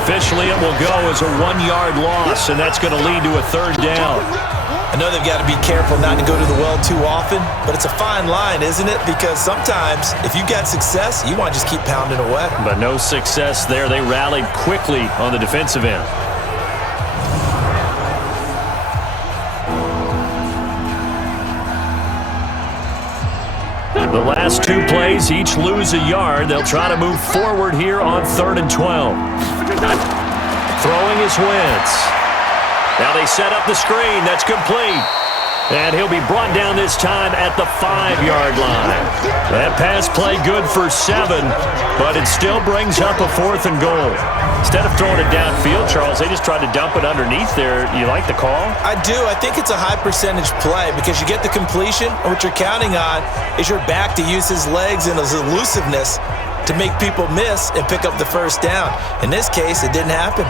Officially, it will go as a 1-yard loss, and that's going to lead to a 3rd down. I know they've got to be careful not to go to the well too often, but it's a fine line, isn't it? Because sometimes, if you got success, you want to just keep pounding away. But no success there. They rallied quickly on the defensive end. The last two plays each lose a yard. They'll try to move forward here on 3rd and 12. Throwing is Wentz. Now they set up the screen. That's complete. And he'll be brought down this time at the 5-yard line. That pass play good for 7, but it still brings up a 4th and goal. Instead of throwing it downfield, Charles, they just tried to dump it underneath there. You like the call? I do. I think it's a high percentage play because you get the completion, and what you're counting on is your back to use his legs and his elusiveness to make people miss and pick up the first down. In this case, it didn't happen.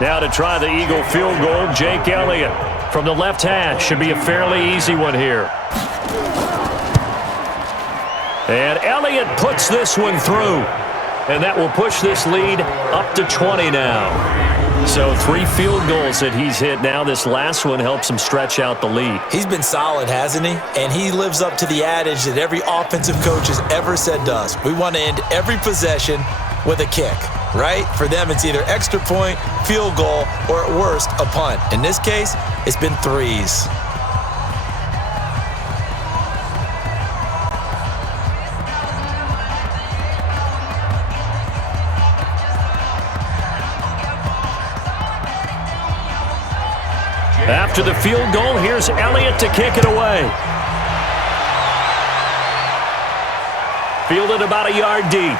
Now to try the Eagle field goal, Jake Elliott from the left hash. Should be a fairly easy one here. And Elliott puts this one through. And that will push this lead up to 20 now. So 3 field goals that he's hit now. This last one helps him stretch out the lead. He's been solid, hasn't he? And he lives up to the adage that every offensive coach has ever said to us. We want to end every possession with a kick, right? For them, it's either extra point, field goal, or at worst, a punt. In this case, it's been 3s. After the field goal, here's Elliott to kick it away. Fielded about a yard deep.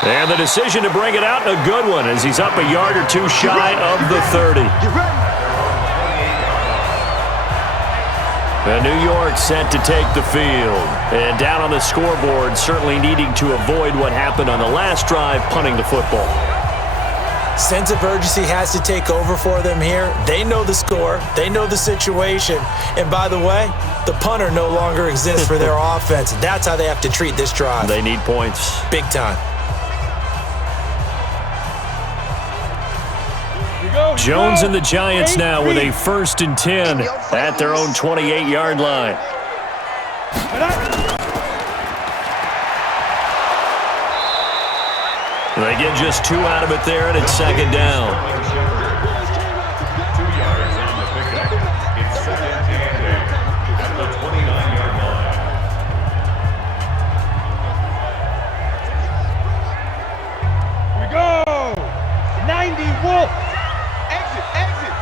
And the decision to bring it out, a good one, as he's up a yard or two shy of the 30. And New York set to take the field. And down on the scoreboard, certainly needing to avoid what happened on the last drive, punting the football. Sense of urgency has to take over for them here. They know the score. They know the situation. And by the way, the punter no longer exists for their offense. That's how they have to treat this drive. They need points. Big time. Jones and the Giants now with a 1st and 10 at their own 28-yard line. They get just 2 out of it there, and it's 2nd down. 2 yards on the pickup. It's 2nd and 8 at the 29-yard line. Here we go. 90 Wolf. Exit, exit.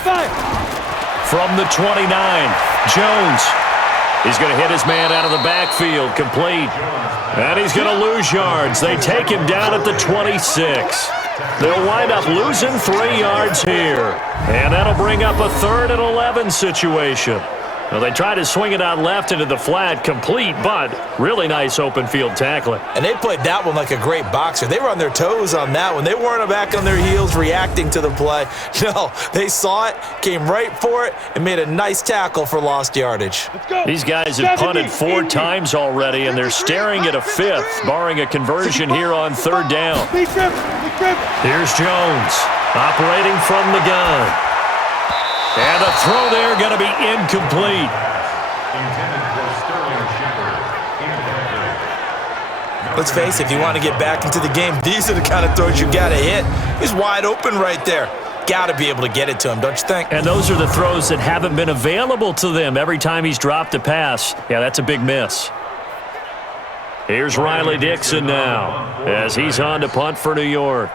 5. From the 29, Jones. He's going to hit his man out of the backfield, complete. And he's going to lose yards. They take him down at the 26. They'll wind up losing 3 yards here. And that'll bring up a 3rd and 11 situation. Well, they try to swing it out left into the flat, complete, but really nice open field tackling. And they played that one like a great boxer. They were on their toes on that one. They weren't back on their heels reacting to the play. No, they saw it, came right for it, and made a nice tackle for lost yardage. These guys have punted 4 times already, and they're staring at a 5th, barring a conversion here on 3rd down. Here's Jones, operating from the gun. And a throw there going to be incomplete. Let's face it, if you want to get back into the game, these are the kind of throws you got to hit. He's wide open right there. Got to be able to get it to him, don't you think? And those are the throws that haven't been available to them every time he's dropped a pass. Yeah, that's a big miss. Here's Riley Dixon now as he's on to punt for New York.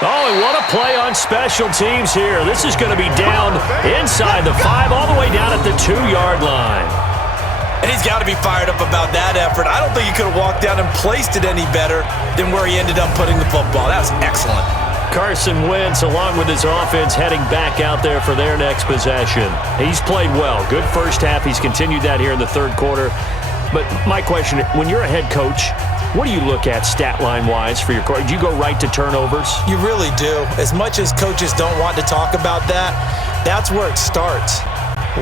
Oh, and what a play on special teams here. This is going to be down inside the 5, all the way down at the 2-yard line. And he's got to be fired up about that effort. I don't think he could have walked down and placed it any better than where he ended up putting the football. That was excellent. Carson Wentz, along with his offense, heading back out there for their next possession. He's played well. Good first half. He's continued that here in the 3rd quarter. But my question, when you're a head coach, what do you look at stat line-wise for your court? Do you go right to turnovers? You really do. As much as coaches don't want to talk about that, that's where it starts.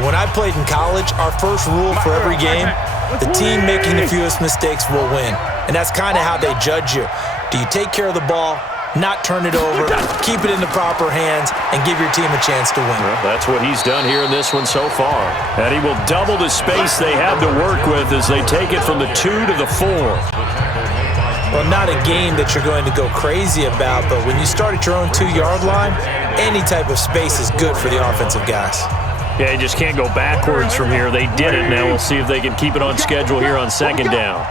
When I played in college, our first rule for every game, the team making the fewest mistakes will win. And that's kind of how they judge you. Do you take care of the ball? not turn it over, keep it in the proper hands, and give your team a chance to win. Well, that's what he's done here in this one so far. And he will double the space they have to work with as they take it from the 2 to the 4. Well, not a game that you're going to go crazy about, but when you start at your own 2-yard line, any type of space is good for the offensive guys. Yeah, you just can't go backwards from here. They did it. Now we'll see if they can keep it on schedule here on 2nd down.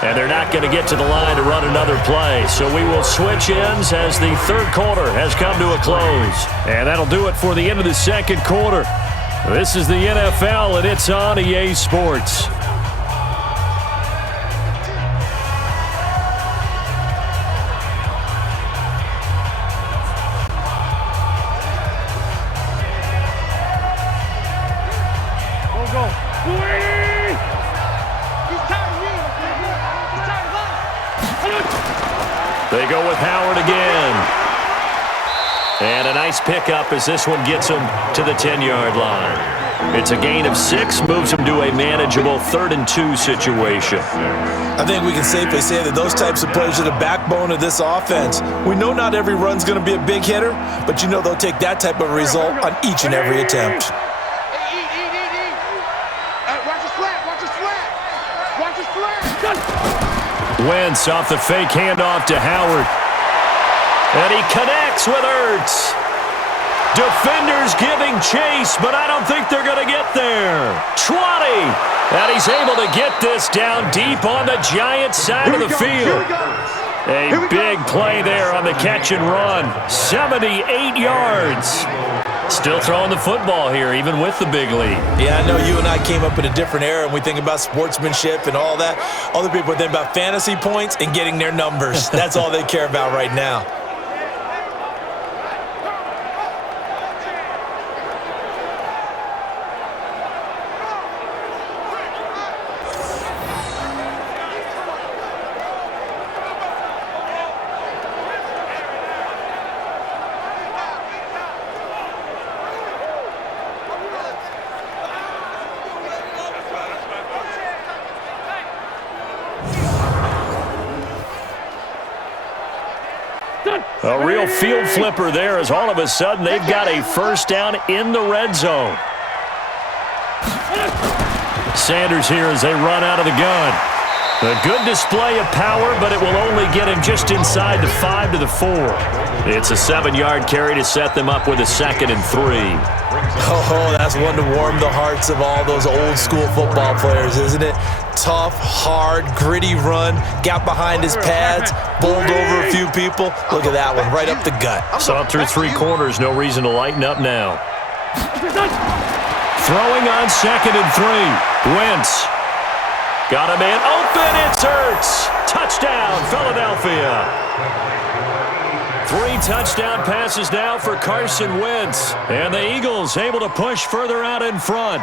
And they're not going to get to the line to run another play. So we will switch ends as the 3rd quarter has come to a close. And that'll do it for the end of the 2nd quarter. This is the NFL, and it's on EA Sports. They go with Howard again. And a nice pickup as this one gets him to the 10-yard line. It's a gain of 6, moves him to a manageable 3rd and 2 situation. I think we can safely say that those types of plays are the backbone of this offense. We know not every run's going to be a big hitter, but you know they'll take that type of result on each and every attempt. Watch his flat. Watch his flat. Watch his flat. Wentz off the fake handoff to Howard. And he connects with Ertz. Defenders giving chase, but I don't think they're going to get there. 20. And he's able to get this down deep on the Giants' side of the field. A big play there on the catch and run. 78 yards. Still throwing the football here, even with the big lead. Yeah, I know you and I came up in a different era, and we think about sportsmanship and all that. Other people think about fantasy points and getting their numbers. That's all they care about right now. A real field flipper there as all of a sudden they've got a 1st down in the red zone. Sanders here as they run out of the gun. A good display of power, but it will only get him just inside the 5 to the 4. It's a 7-yard carry to set them up with a 2nd and 3. Oh, that's one to warm the hearts of all those old-school football players, isn't it? Tough, hard, gritty run, got behind his pads, bowled over a few people. Look at that one, right up the gut. Saw through 3 quarters, no reason to lighten up now. Throwing on 2nd and 3. Wentz. Got a man open, it's Ertz. Touchdown, Philadelphia. 3 touchdown passes now for Carson Wentz. And the Eagles able to push further out in front.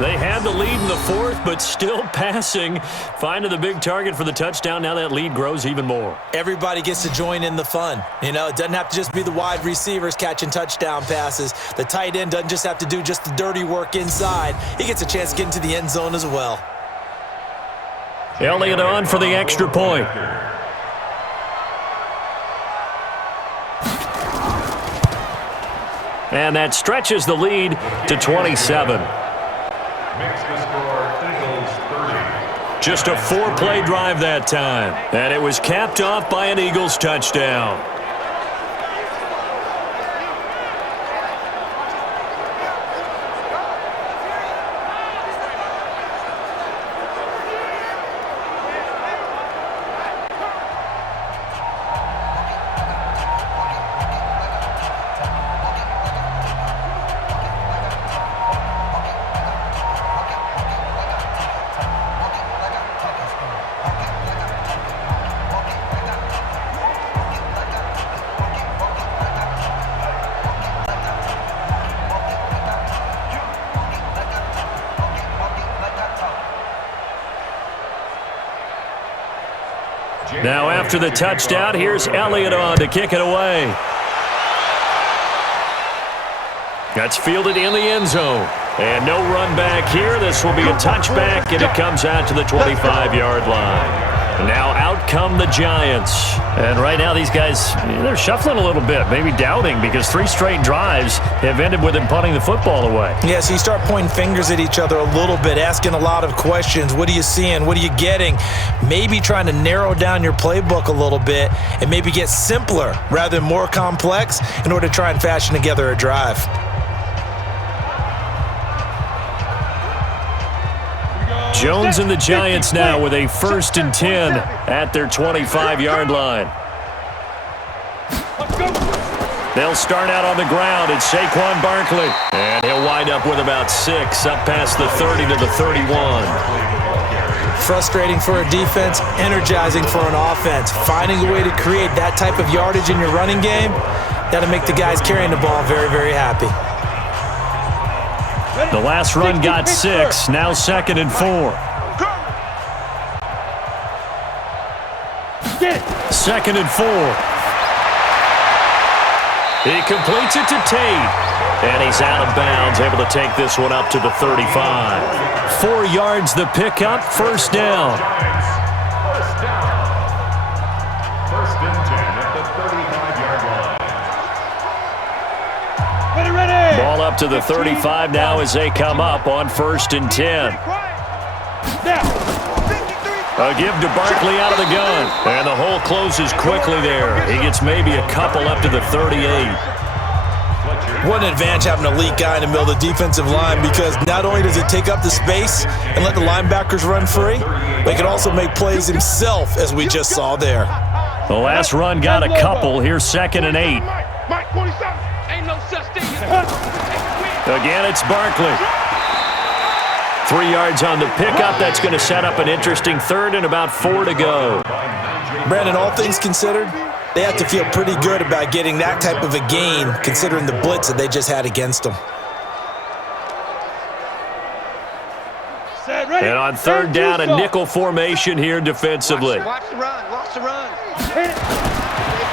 They had the lead in the 4th, but still passing. Finding the big target for the touchdown. Now that lead grows even more. Everybody gets to join in the fun. You know, it doesn't have to just be the wide receivers catching touchdown passes. The tight end doesn't just have to do just the dirty work inside. He gets a chance to get into the end zone as well. Elliott on for the extra point. And that stretches the lead to 27. Makes the score Eagles 30. Just a 4-play drive that time. And it was capped off by an Eagles touchdown. Now after the touchdown, here's Elliott on to kick it away. That's fielded in the end zone. And no run back here. This will be a touchback, and it comes out to the 25-yard line. Now out come the Giants. And right now these guys, they're shuffling a little bit, maybe doubting, because 3 straight drives have ended with them punting the football away. Yeah, so you start pointing fingers at each other a little bit, asking a lot of questions. What are you seeing? What are you getting? Maybe trying to narrow down your playbook a little bit and maybe get simpler rather than more complex in order to try and fashion together a drive. Jones and the Giants now with a 1st and 10 at their 25-yard line. They'll start out on the ground. It's Saquon Barkley. And he'll wind up with about 6 up past the 30 to the 31. Frustrating for a defense, energizing for an offense. Finding a way to create that type of yardage in your running game, that'll make the guys carrying the ball very, very happy. The last run got 6, now 2nd and 4. 2nd and 4. He completes it to Tate. And he's out of bounds, able to take this one up to the 35. 4 yards the pickup, 1st down. First down. 1st and 10 at the 35-yard line. Ready. Ball up to the 35 now as they come up on 1st and 10. A give to Barkley out of the gun. And the hole closes quickly there. He gets maybe a couple up to the 38. What an advantage having an elite guy in the middle of the defensive line, because not only does it take up the space and let the linebackers run free, but he can also make plays himself, as we just saw there. The last run got a couple. Here's 2nd and 8. Mike 27. Ain't no such thing as Again, it's Barkley. 3 yards on the pickup. That's going to set up an interesting 3rd and about 4 to go. Brandon, all things considered, they have to feel pretty good about getting that type of a gain, considering the blitz that they just had against them. And on 3rd down, a nickel formation here defensively. Watch the run. Watch the run.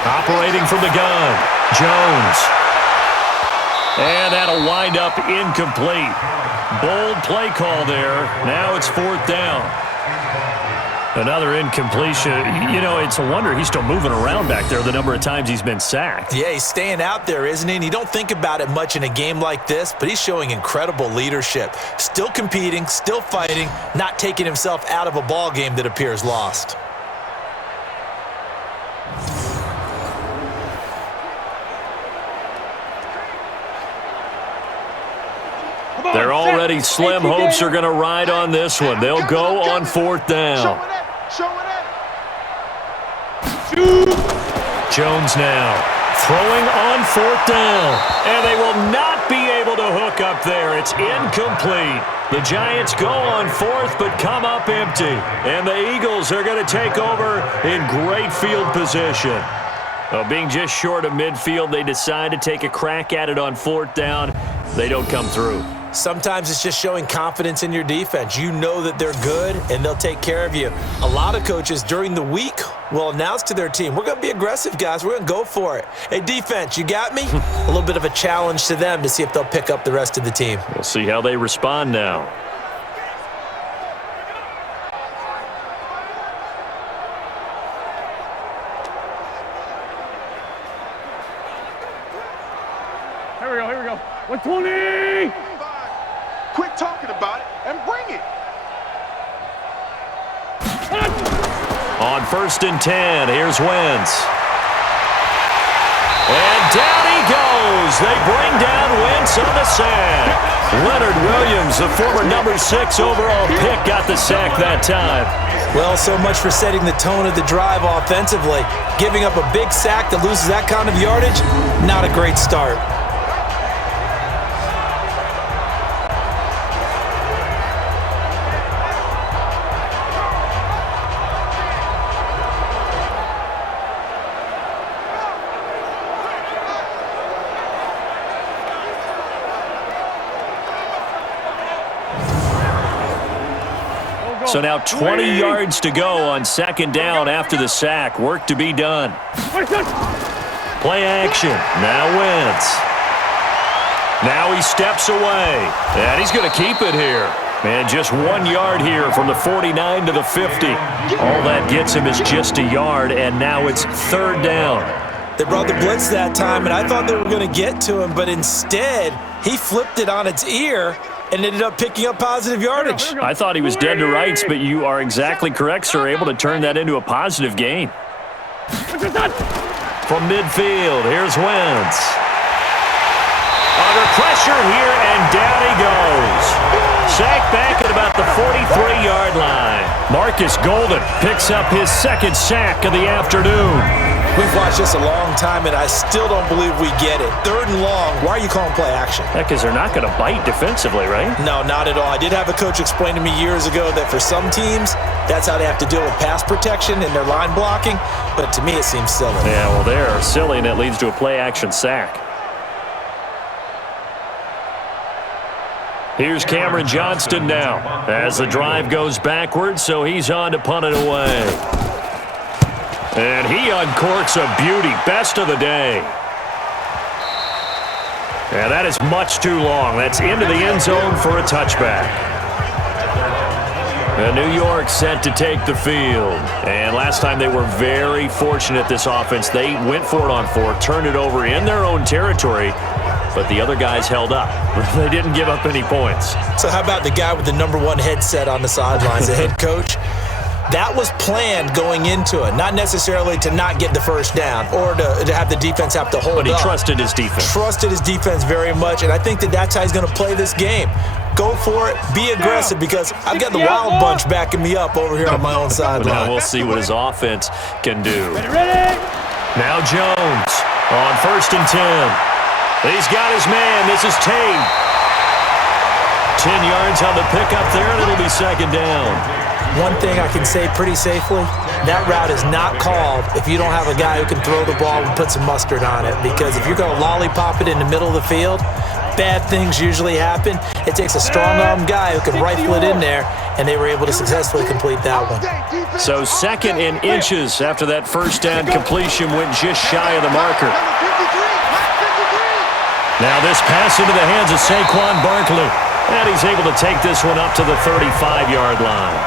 Operating from the gun, Jones. And that'll wind up incomplete. Bold play call there. Now it's 4th down. Another incompletion. You know, it's a wonder he's still moving around back there the number of times he's been sacked. Yeah, he's staying out there, isn't he? And you don't think about it much in a game like this, but he's showing incredible leadership. Still competing, still fighting, not taking himself out of a ball game that appears lost. They're already slim hopes are going to ride on this one. They'll go on 4th down. Jones now throwing on 4th down. And they will not be able to hook up there. It's incomplete. The Giants go on 4th but come up empty. And the Eagles are going to take over in great field position. Being just short of midfield, they decide to take a crack at it on 4th down. They don't come through. Sometimes it's just showing confidence in your defense. You know that they're good, and they'll take care of you. A lot of coaches during the week will announce to their team, we're going to be aggressive, guys. We're going to go for it. Hey, defense, you got me? A little bit of a challenge to them to see if they'll pick up the rest of the team. We'll see how they respond now. Here we go. 120! Quit talking about it and bring it. On 1st and 10, here's Wentz. And down he goes. They bring down Wentz on the sack. Leonard Williams, the former number 6 overall pick, got the sack that time. Well, so much for setting the tone of the drive offensively. Giving up a big sack that loses that kind of yardage, not a great start. So now 20 yards to go on 2nd down after the sack. Work to be done. Play action. Now Wentz. Now he steps away, and he's going to keep it here. And just 1 yard here from the 49 to the 50. All that gets him is just a yard, and now it's 3rd down. They brought the blitz that time, and I thought they were going to get to him, but instead he flipped it on its ear and ended up picking up positive yardage. I thought he was dead to rights, but you are exactly correct, sir. Able to turn that into a positive gain. From midfield, here's Wentz. Under pressure here, and down he goes. Sacked back at about the 43-yard line. Marcus Golden picks up his 2nd sack of the afternoon. We've watched this a long time, and I still don't believe we get it. 3rd and long. Why are you calling play action? Because they're not going to bite defensively, right? No, not at all. I did have a coach explain to me years ago that for some teams, that's how they have to deal with pass protection and their line blocking. But to me, it seems silly. Yeah, well, they're silly, and it leads to a play-action sack. Here's Cameron Johnston now as the drive goes backwards, so he's on to punt it away. And he uncorks a beauty. Best of the day. And that is much too long. That's into the end zone for a touchback. And New York set to take the field. And last time they were very fortunate, this offense. They went for it on 4, turned it over in their own territory, but the other guys held up. They didn't give up any points. So how about the guy with the #1 headset on the sidelines, the head coach? That was planned going into it, not necessarily to not get the first down or to have the defense have to hold up. But he trusted his defense. Trusted his defense very much, and I think that's how he's going to play this game. Go for it, be aggressive, because I've got the wild bunch backing me up over here on my own sideline. Now we'll see what his offense can do. Now Jones on 1st and 10. He's got his man. This is Tate. 10 yards on the pickup there, and it'll be 2nd down. One thing I can say pretty safely, that route is not called if you don't have a guy who can throw the ball and put some mustard on it. Because if you're going to lollipop it in the middle of the field, bad things usually happen. It takes a strong-arm guy who can rifle it in there, and they were able to successfully complete that one. So 2nd and inches after that 1st down completion went just shy of the marker. Now this pass into the hands of Saquon Barkley. And he's able to take this one up to the 35-yard line.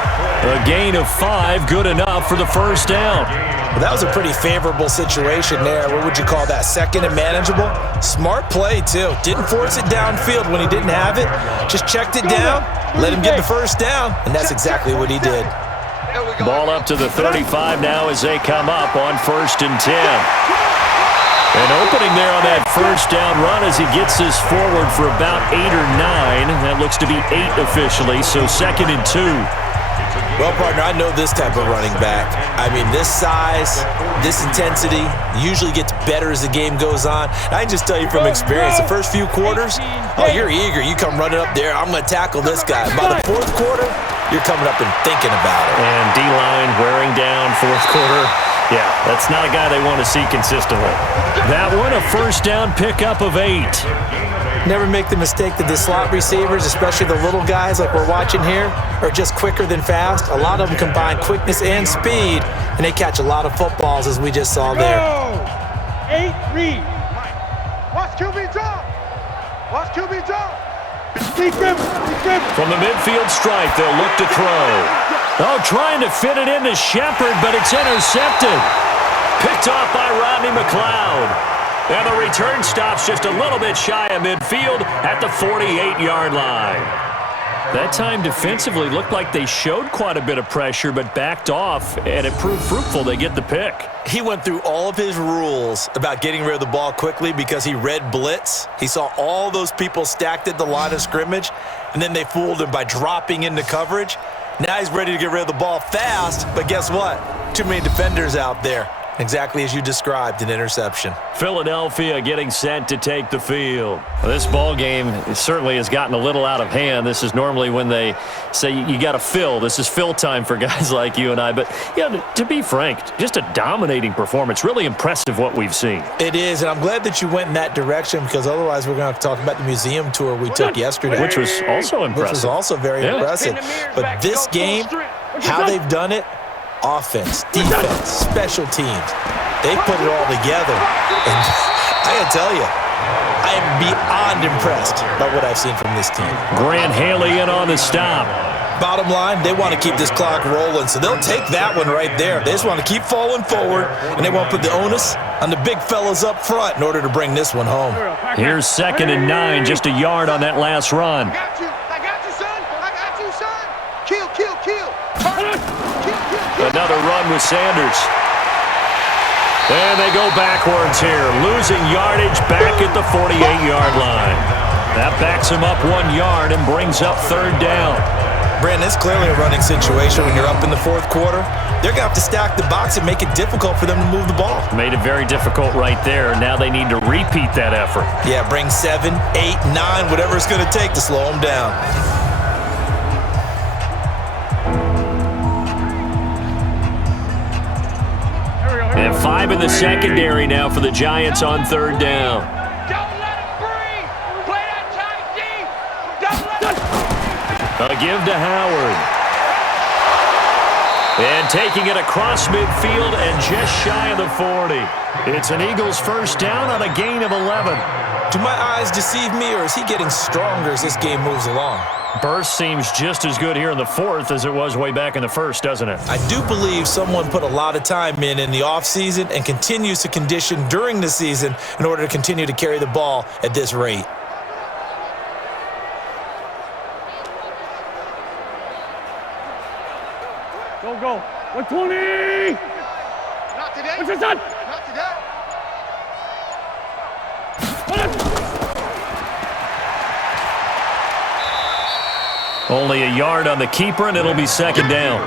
A gain of 5, good enough for the 1st down. Well, that was a pretty favorable situation there. What would you call that? 2nd and manageable? Smart play, too. Didn't force it downfield when he didn't have it. Just checked it down, let him get the 1st down, and that's exactly what he did. Ball up to the 35 now as they come up on 1st and 10. An opening there on that 1st down run as he gets this forward for about 8 or 9. That looks to be 8 officially, so 2nd and 2. Well, partner, I know this type of running back. I mean, this size, this intensity usually gets better as the game goes on. I can just tell you from experience, the first few quarters, oh, you're eager. You come running up there, I'm going to tackle this guy. By the 4th quarter, you're coming up and thinking about it. And D-line wearing down 4th quarter. Yeah, that's not a guy they want to see consistently. That one a 1st down pickup of 8. Never make the mistake that the slot receivers, especially the little guys like we're watching here, are just quicker than fast. A lot of them combine quickness and speed, and they catch a lot of footballs, as we just saw there. 8 read. Watch QB drop. Watch QB drop. From the midfield stripe, they'll look to throw. Oh, trying to fit it into Shepard, but it's intercepted. Picked off by Rodney McLeod. And the return stops just a little bit shy of midfield at the 48-yard line. That time defensively looked like they showed quite a bit of pressure, but backed off, and it proved fruitful. They get the pick. He went through all of his rules about getting rid of the ball quickly because he read Blitz. He saw all those people stacked at the line of scrimmage, and then they fooled him by dropping into coverage. Now he's ready to get rid of the ball fast, but guess what? Too many defenders out there. Exactly as you described, an interception. Philadelphia getting set to take the field. This ball game certainly has gotten a little out of hand. This is normally when they say you got to fill. This is fill time for guys like you and I. But, yeah, to be frank, just a dominating performance. Really impressive what we've seen. It is, and I'm glad that you went in that direction because otherwise we're going to have to talk about the museum tour we took yesterday. Which was also impressive. Which was also very impressive. But this game, how they've done it, offense, defense, special teams. They put it all together. And I got to tell you, I am beyond impressed by what I've seen from this team. Grant Haley in on the stop. Bottom line, they want to keep this clock rolling, so they'll take that one right there. They just want to keep falling forward, and they want to put the onus on the big fellas up front in order to bring this one home. Here's 2nd and 9, just a yard on that last run. I got you, son. I got you, son. Kill, kill, kill. Kill, kill, kill. Another run with Sanders. And they go backwards here, losing yardage back at the 48-yard line. That backs him up 1 yard and brings up 3rd down. Brandon, it's clearly a running situation when you're up in the 4th quarter. They're going to have to stack the box and make it difficult for them to move the ball. Made it very difficult right there. Now they need to repeat that effort. Yeah, bring 7, 8, 9, whatever it's going to take to slow them down. And 5 in the secondary now for the Giants on 3rd down. Don't let him breathe. Play that tight deep. Don't let him. A give to Howard. And taking it across midfield and just shy of the 40. It's an Eagles first down on a gain of 11. Do my eyes deceive me, or is he getting stronger as this game moves along? Burst seems just as good here in the 4th as it was way back in the 1st, doesn't it? I do believe someone put a lot of time in the offseason and continues to condition during the season in order to continue to carry the ball at this rate. Go. 120. Not today. What's your son? Not today. Only a yard on the keeper, and it'll be 2nd down.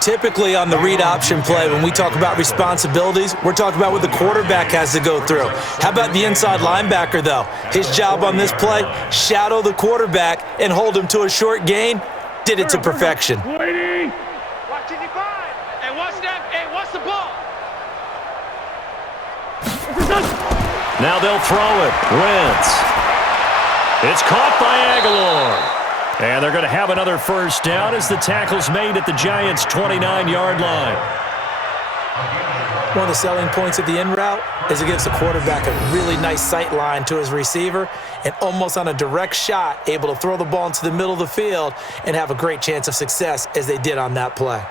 Typically on the read option play, when we talk about responsibilities, we're talking about what the quarterback has to go through. How about the inside linebacker, though? His job on this play, shadow the quarterback and hold him to a short gain. Did it to perfection. Waiting. Watch it, divide. And what's that? And what's the ball? Now they'll throw it. Wentz. It's caught by Aguilar. And they're going to have another first down as the tackle's made at the Giants' 29-yard line. One of the selling points of the in route is it gives the quarterback a really nice sight line to his receiver and almost on a direct shot able to throw the ball into the middle of the field and have a great chance of success as they did on that play.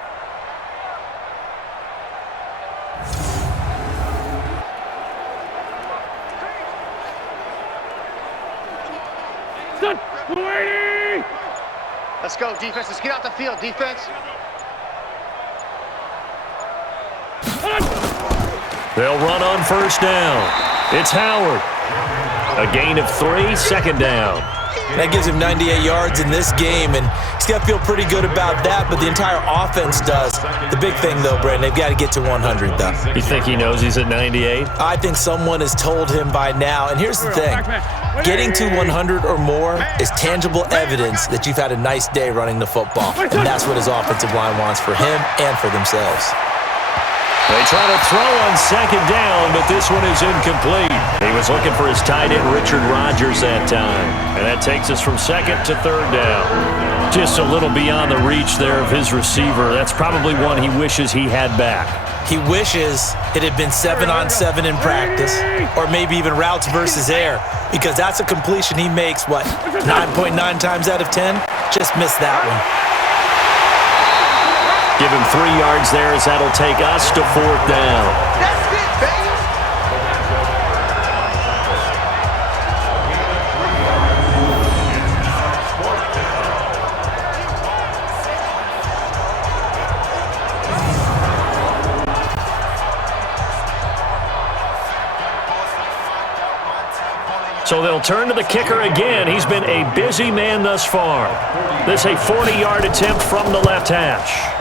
Waiting. Let's go, defense. Let's get out the field, defense. They'll run on first down. It's Howard. A gain of 3, 2nd down. That gives him 98 yards in this game, and he's got to feel pretty good about that, but the entire offense does. The big thing, though, Brandon, they've got to get to 100, though. You think he knows he's at 98? I think someone has told him by now, and here's the thing. Getting to 100 or more is tangible evidence that you've had a nice day running the football, and that's what his offensive line wants for him and for themselves. They try to throw on 2nd down, but this one is incomplete. He was looking for his tight end, Richard Rodgers, that time. And that takes us from 2nd to 3rd down. Just a little beyond the reach there of his receiver. That's probably one he wishes he had back. He wishes it had been 7-on-7 in practice, or maybe even routes versus air, because that's a completion he makes, 9.9 times out of 10? Just missed that one. Give him 3 yards there as that'll take us to 4th down. That's it, baby. So they'll turn to the kicker again. He's been a busy man thus far. This a 40-yard attempt from the left hash.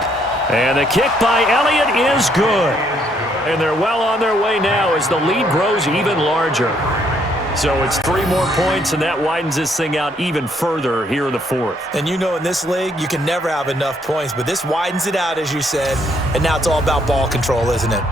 And the kick by Elliott is good. And they're well on their way now as the lead grows even larger. So it's 3 more points, and that widens this thing out even further here in the 4th. And you know in this league, you can never have enough points, but this widens it out, as you said, and now it's all about ball control, isn't it?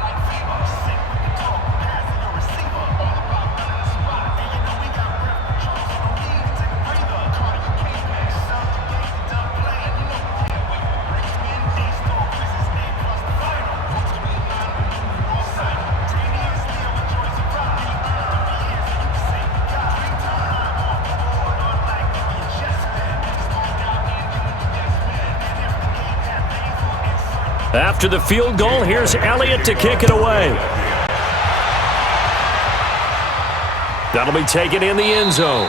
After the field goal, here's Elliott to kick it away. That'll be taken in the end zone.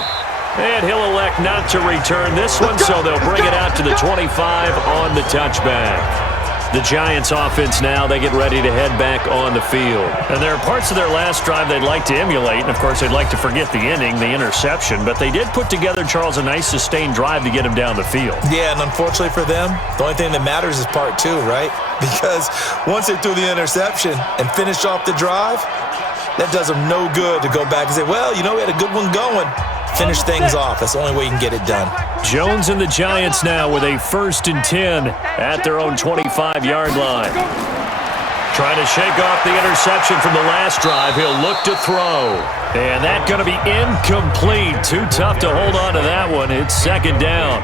And he'll elect not to return this one, so they'll bring it out to the 25 on the touchback. The Giants offense now, they get ready to head back on the field. And there are parts of their last drive they'd like to emulate, and of course they'd like to forget the ending, the interception, but they did put together, Charles, a nice sustained drive to get him down the field. Yeah, and unfortunately for them, the only thing that matters is part two, right? Because once they threw the interception and finished off the drive, that does them no good to go back and say, well, you know, we had a good one going. Finish things off. That's the only way you can get it done. Jones and the Giants now with a 1st and 10 at their own 25-yard line. Trying to shake off the interception from the last drive. He'll look to throw. And that's going to be incomplete. Too tough to hold on to that one. It's 2nd down.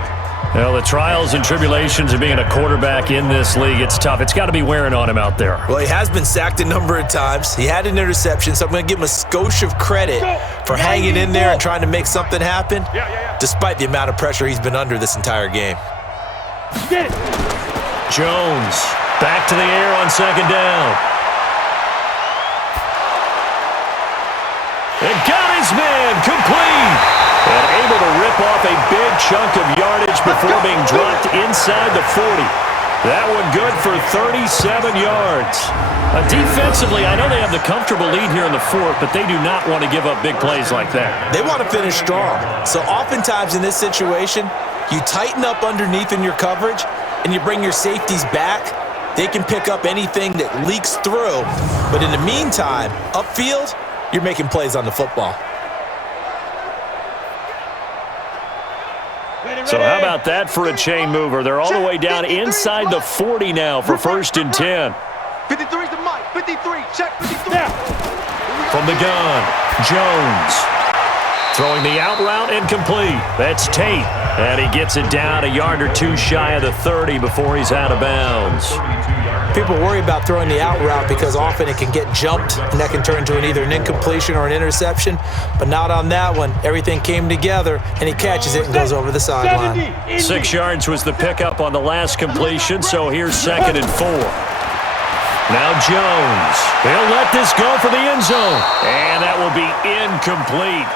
Well, the trials and tribulations of being a quarterback in this league, it's tough. It's got to be wearing on him out there. Well, he has been sacked a number of times. He had an interception, so I'm going to give him a skosh of credit for hanging in there and trying to make something happen, despite the amount of pressure he's been under this entire game. Jones back to the air on 2nd down. And got his man complete. And able to rip off a big chunk of yardage before being dropped inside the 40. That one good for 37 yards. Defensively, I know they have the comfortable lead here in the 4th, but they do not want to give up big plays like that. They want to finish strong. So oftentimes in this situation, you tighten up underneath in your coverage, and you bring your safeties back. They can pick up anything that leaks through. But in the meantime, upfield, you're making plays on the football. So how about that for a chain mover? They're all the way down inside the 40 now for 1st and 10. 53's the mic. 53. Check 53. From the gun, Jones. Throwing the out route incomplete. That's Tate. And he gets it down a yard or two shy of the 30 before he's out of bounds. People worry about throwing the out route because often it can get jumped, and that can turn into either an incompletion or an interception. But not on that one. Everything came together, and he catches it and goes over the sideline. 6 yards was the pickup on the last completion, so here's 2nd and 4. Now Jones. He'll let this go for the end zone. And that will be incomplete.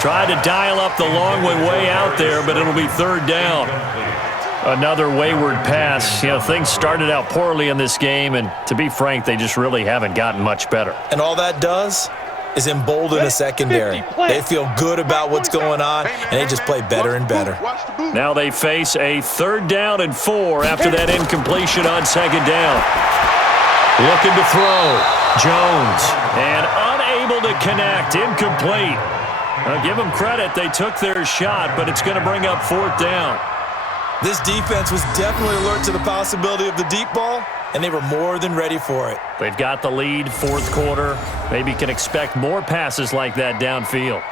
Tried to dial up the long way out there, but it'll be 3rd down. Another wayward pass. You know, things started out poorly in this game, and to be frank, they just really haven't gotten much better. And all that does is embolden the secondary. They feel good about what's going on, and they just play better and better. Now they face a 3rd down and 4 after that incompletion on 2nd down. Looking to throw. Jones. And unable to connect. Incomplete. I'll give them credit. They took their shot, but it's going to bring up 4th down. This defense was definitely alert to the possibility of the deep ball, and they were more than ready for it. They've got the lead, 4th quarter. Maybe can expect more passes like that downfield.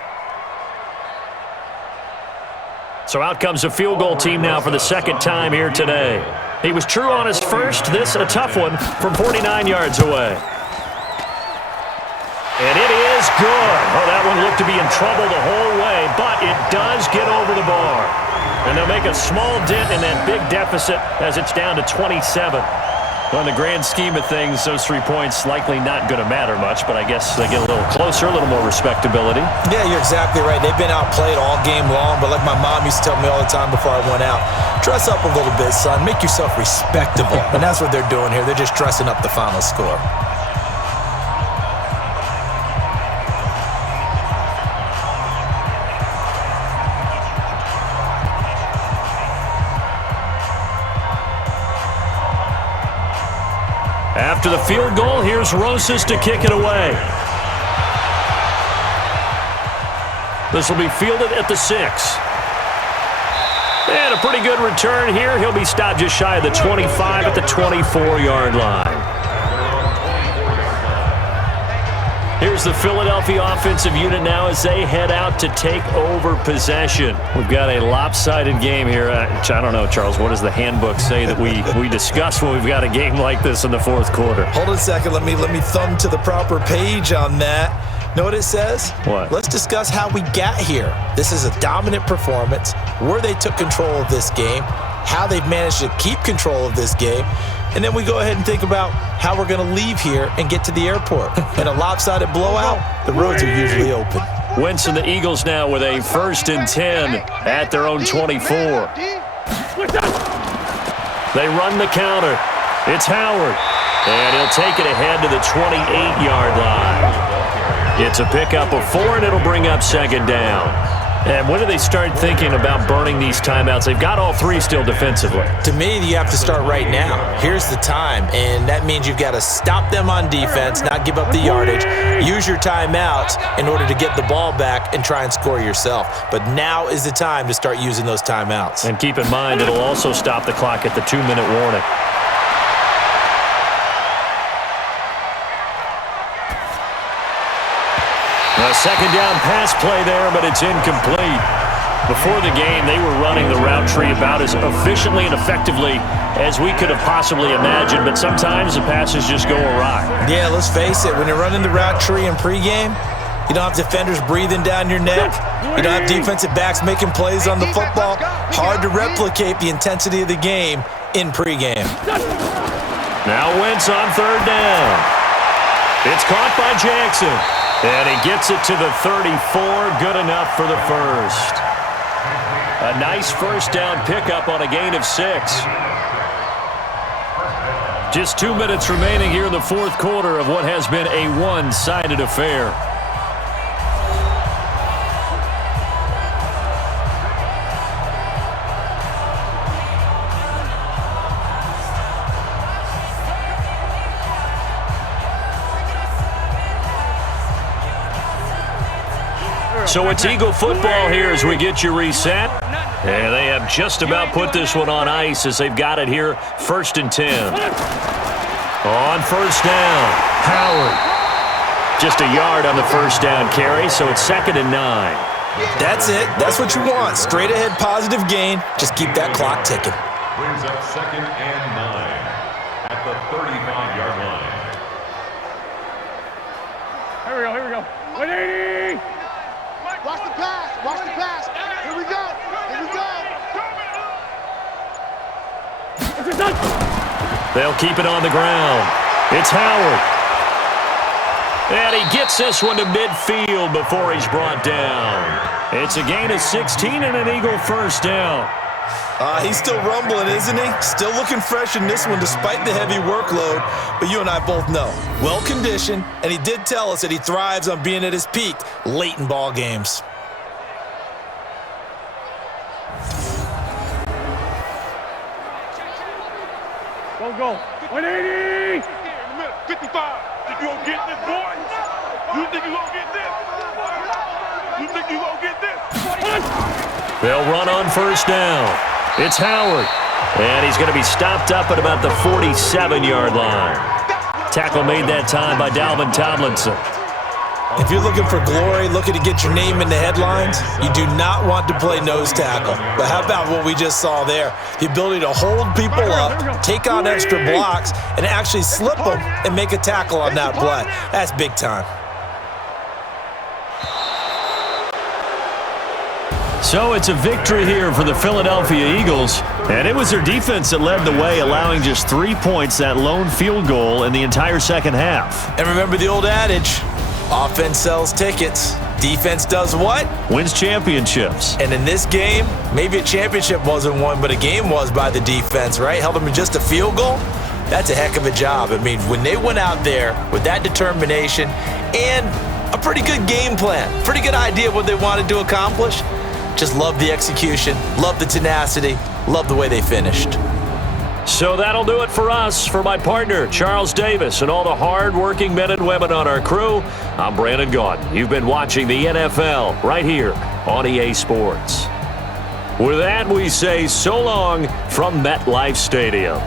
So out comes a field goal team now for the 2nd time here today. He was true on his first. This a tough one from 49 yards away. And it is good. Oh, that one looked to be in trouble the whole way, but it does get over the bar. And they'll make a small dent in that big deficit as it's down to 27. Well, in the grand scheme of things, those 3 points likely not going to matter much, but I guess they get a little closer, a little more respectability. Yeah, you're exactly right. They've been outplayed all game long, but like my mom used to tell me all the time before I went out, dress up a little bit, son. Make yourself respectable. And that's what they're doing here. They're just dressing up the final score. After the field goal, here's Rosas to kick it away. This will be fielded at the 6. And a pretty good return here. He'll be stopped just shy of the 25 at the 24-yard line. Here's the Philadelphia offensive unit now as they head out to take over possession. We've got a lopsided game here. I don't know, Charles, what does the handbook say that we discuss when we've got a game like this in the 4th quarter? Hold on a second. Let me thumb to the proper page on that. Know what it says? What? Let's discuss how we got here. This is a dominant performance, where they took control of this game, how they've managed to keep control of this game, And then we go ahead and think about how we're going to leave here and get to the airport. In a lopsided blowout, the roads are usually open. Wentz and the Eagles now with a 1st and 10 at their own 24. They run the counter. It's Howard. And he'll take it ahead to the 28-yard line. It's a pickup of 4, and it'll bring up 2nd down. And when do they start thinking about burning these timeouts? They've got all 3 still defensively. To me, you have to start right now. Here's the time, and that means you've got to stop them on defense, not give up the yardage, use your timeouts in order to get the ball back and try and score yourself. But now is the time to start using those timeouts. And keep in mind, it'll also stop the clock at the 2-minute warning. A 2nd down pass play there, but it's incomplete. Before the game, they were running the route tree about as efficiently and effectively as we could have possibly imagined, but sometimes the passes just go awry. Yeah, let's face it. When you're running the route tree in pregame, you don't have defenders breathing down your neck. You don't have defensive backs making plays on the football. Hard to replicate the intensity of the game in pregame. Now Wentz on 3rd down. It's caught by Jackson. And he gets it to the 34, good enough for the first. A nice 1st down pickup on a gain of 6. Just 2 minutes remaining here in the 4th quarter of what has been a one-sided affair. So it's Eagle football here as we get you reset. And they have just about put this one on ice as they've got it here, 1st and 10. On 1st down, Howard. Just a yard on the 1st down carry, so it's 2nd and 9. That's it. That's what you want. Straight ahead positive gain. Just keep that clock ticking. Brings up 2nd and 9 at the 35-yard line. Here we go. 180! Watch the pass. Watch the pass. Here we go. They'll keep it on the ground. It's Howard. And he gets this one to midfield before he's brought down. It's a gain of 16 and an Eagle 1st down. He's still rumbling, isn't he? Still looking fresh in this one despite the heavy workload. But you and I both know, well-conditioned, and he did tell us that he thrives on being at his peak late in ball games. Go. 180! 55. Think you gonna get this, boy? You think you gonna get this? You think you gonna get this? They'll run on 1st down. It's Howard. And he's going to be stopped up at about the 47-yard line. Tackle made that time by Dalvin Tomlinson. If you're looking for glory, looking to get your name in the headlines, you do not want to play nose tackle. But how about what we just saw there? The ability to hold people up, take on extra blocks, and actually slip them and make a tackle on that play. That's big time. So it's a victory here for the Philadelphia Eagles, and it was their defense that led the way, allowing just 3 points, that lone field goal in the entire 2nd half. And remember the old adage, offense sells tickets, defense does what? Wins championships. And in this game, maybe a championship wasn't won, but a game was by the defense, right? Held them in just a field goal. That's a heck of a job. I mean, when they went out there with that determination and a pretty good game plan, pretty good idea of what they wanted to accomplish, just love the execution, love the tenacity, love the way they finished. So that'll do it for us. For my partner, Charles Davis, and all the hard-working men and women on our crew, I'm Brandon Gaudin. You've been watching the NFL right here on EA Sports. With that, we say so long from MetLife Stadium.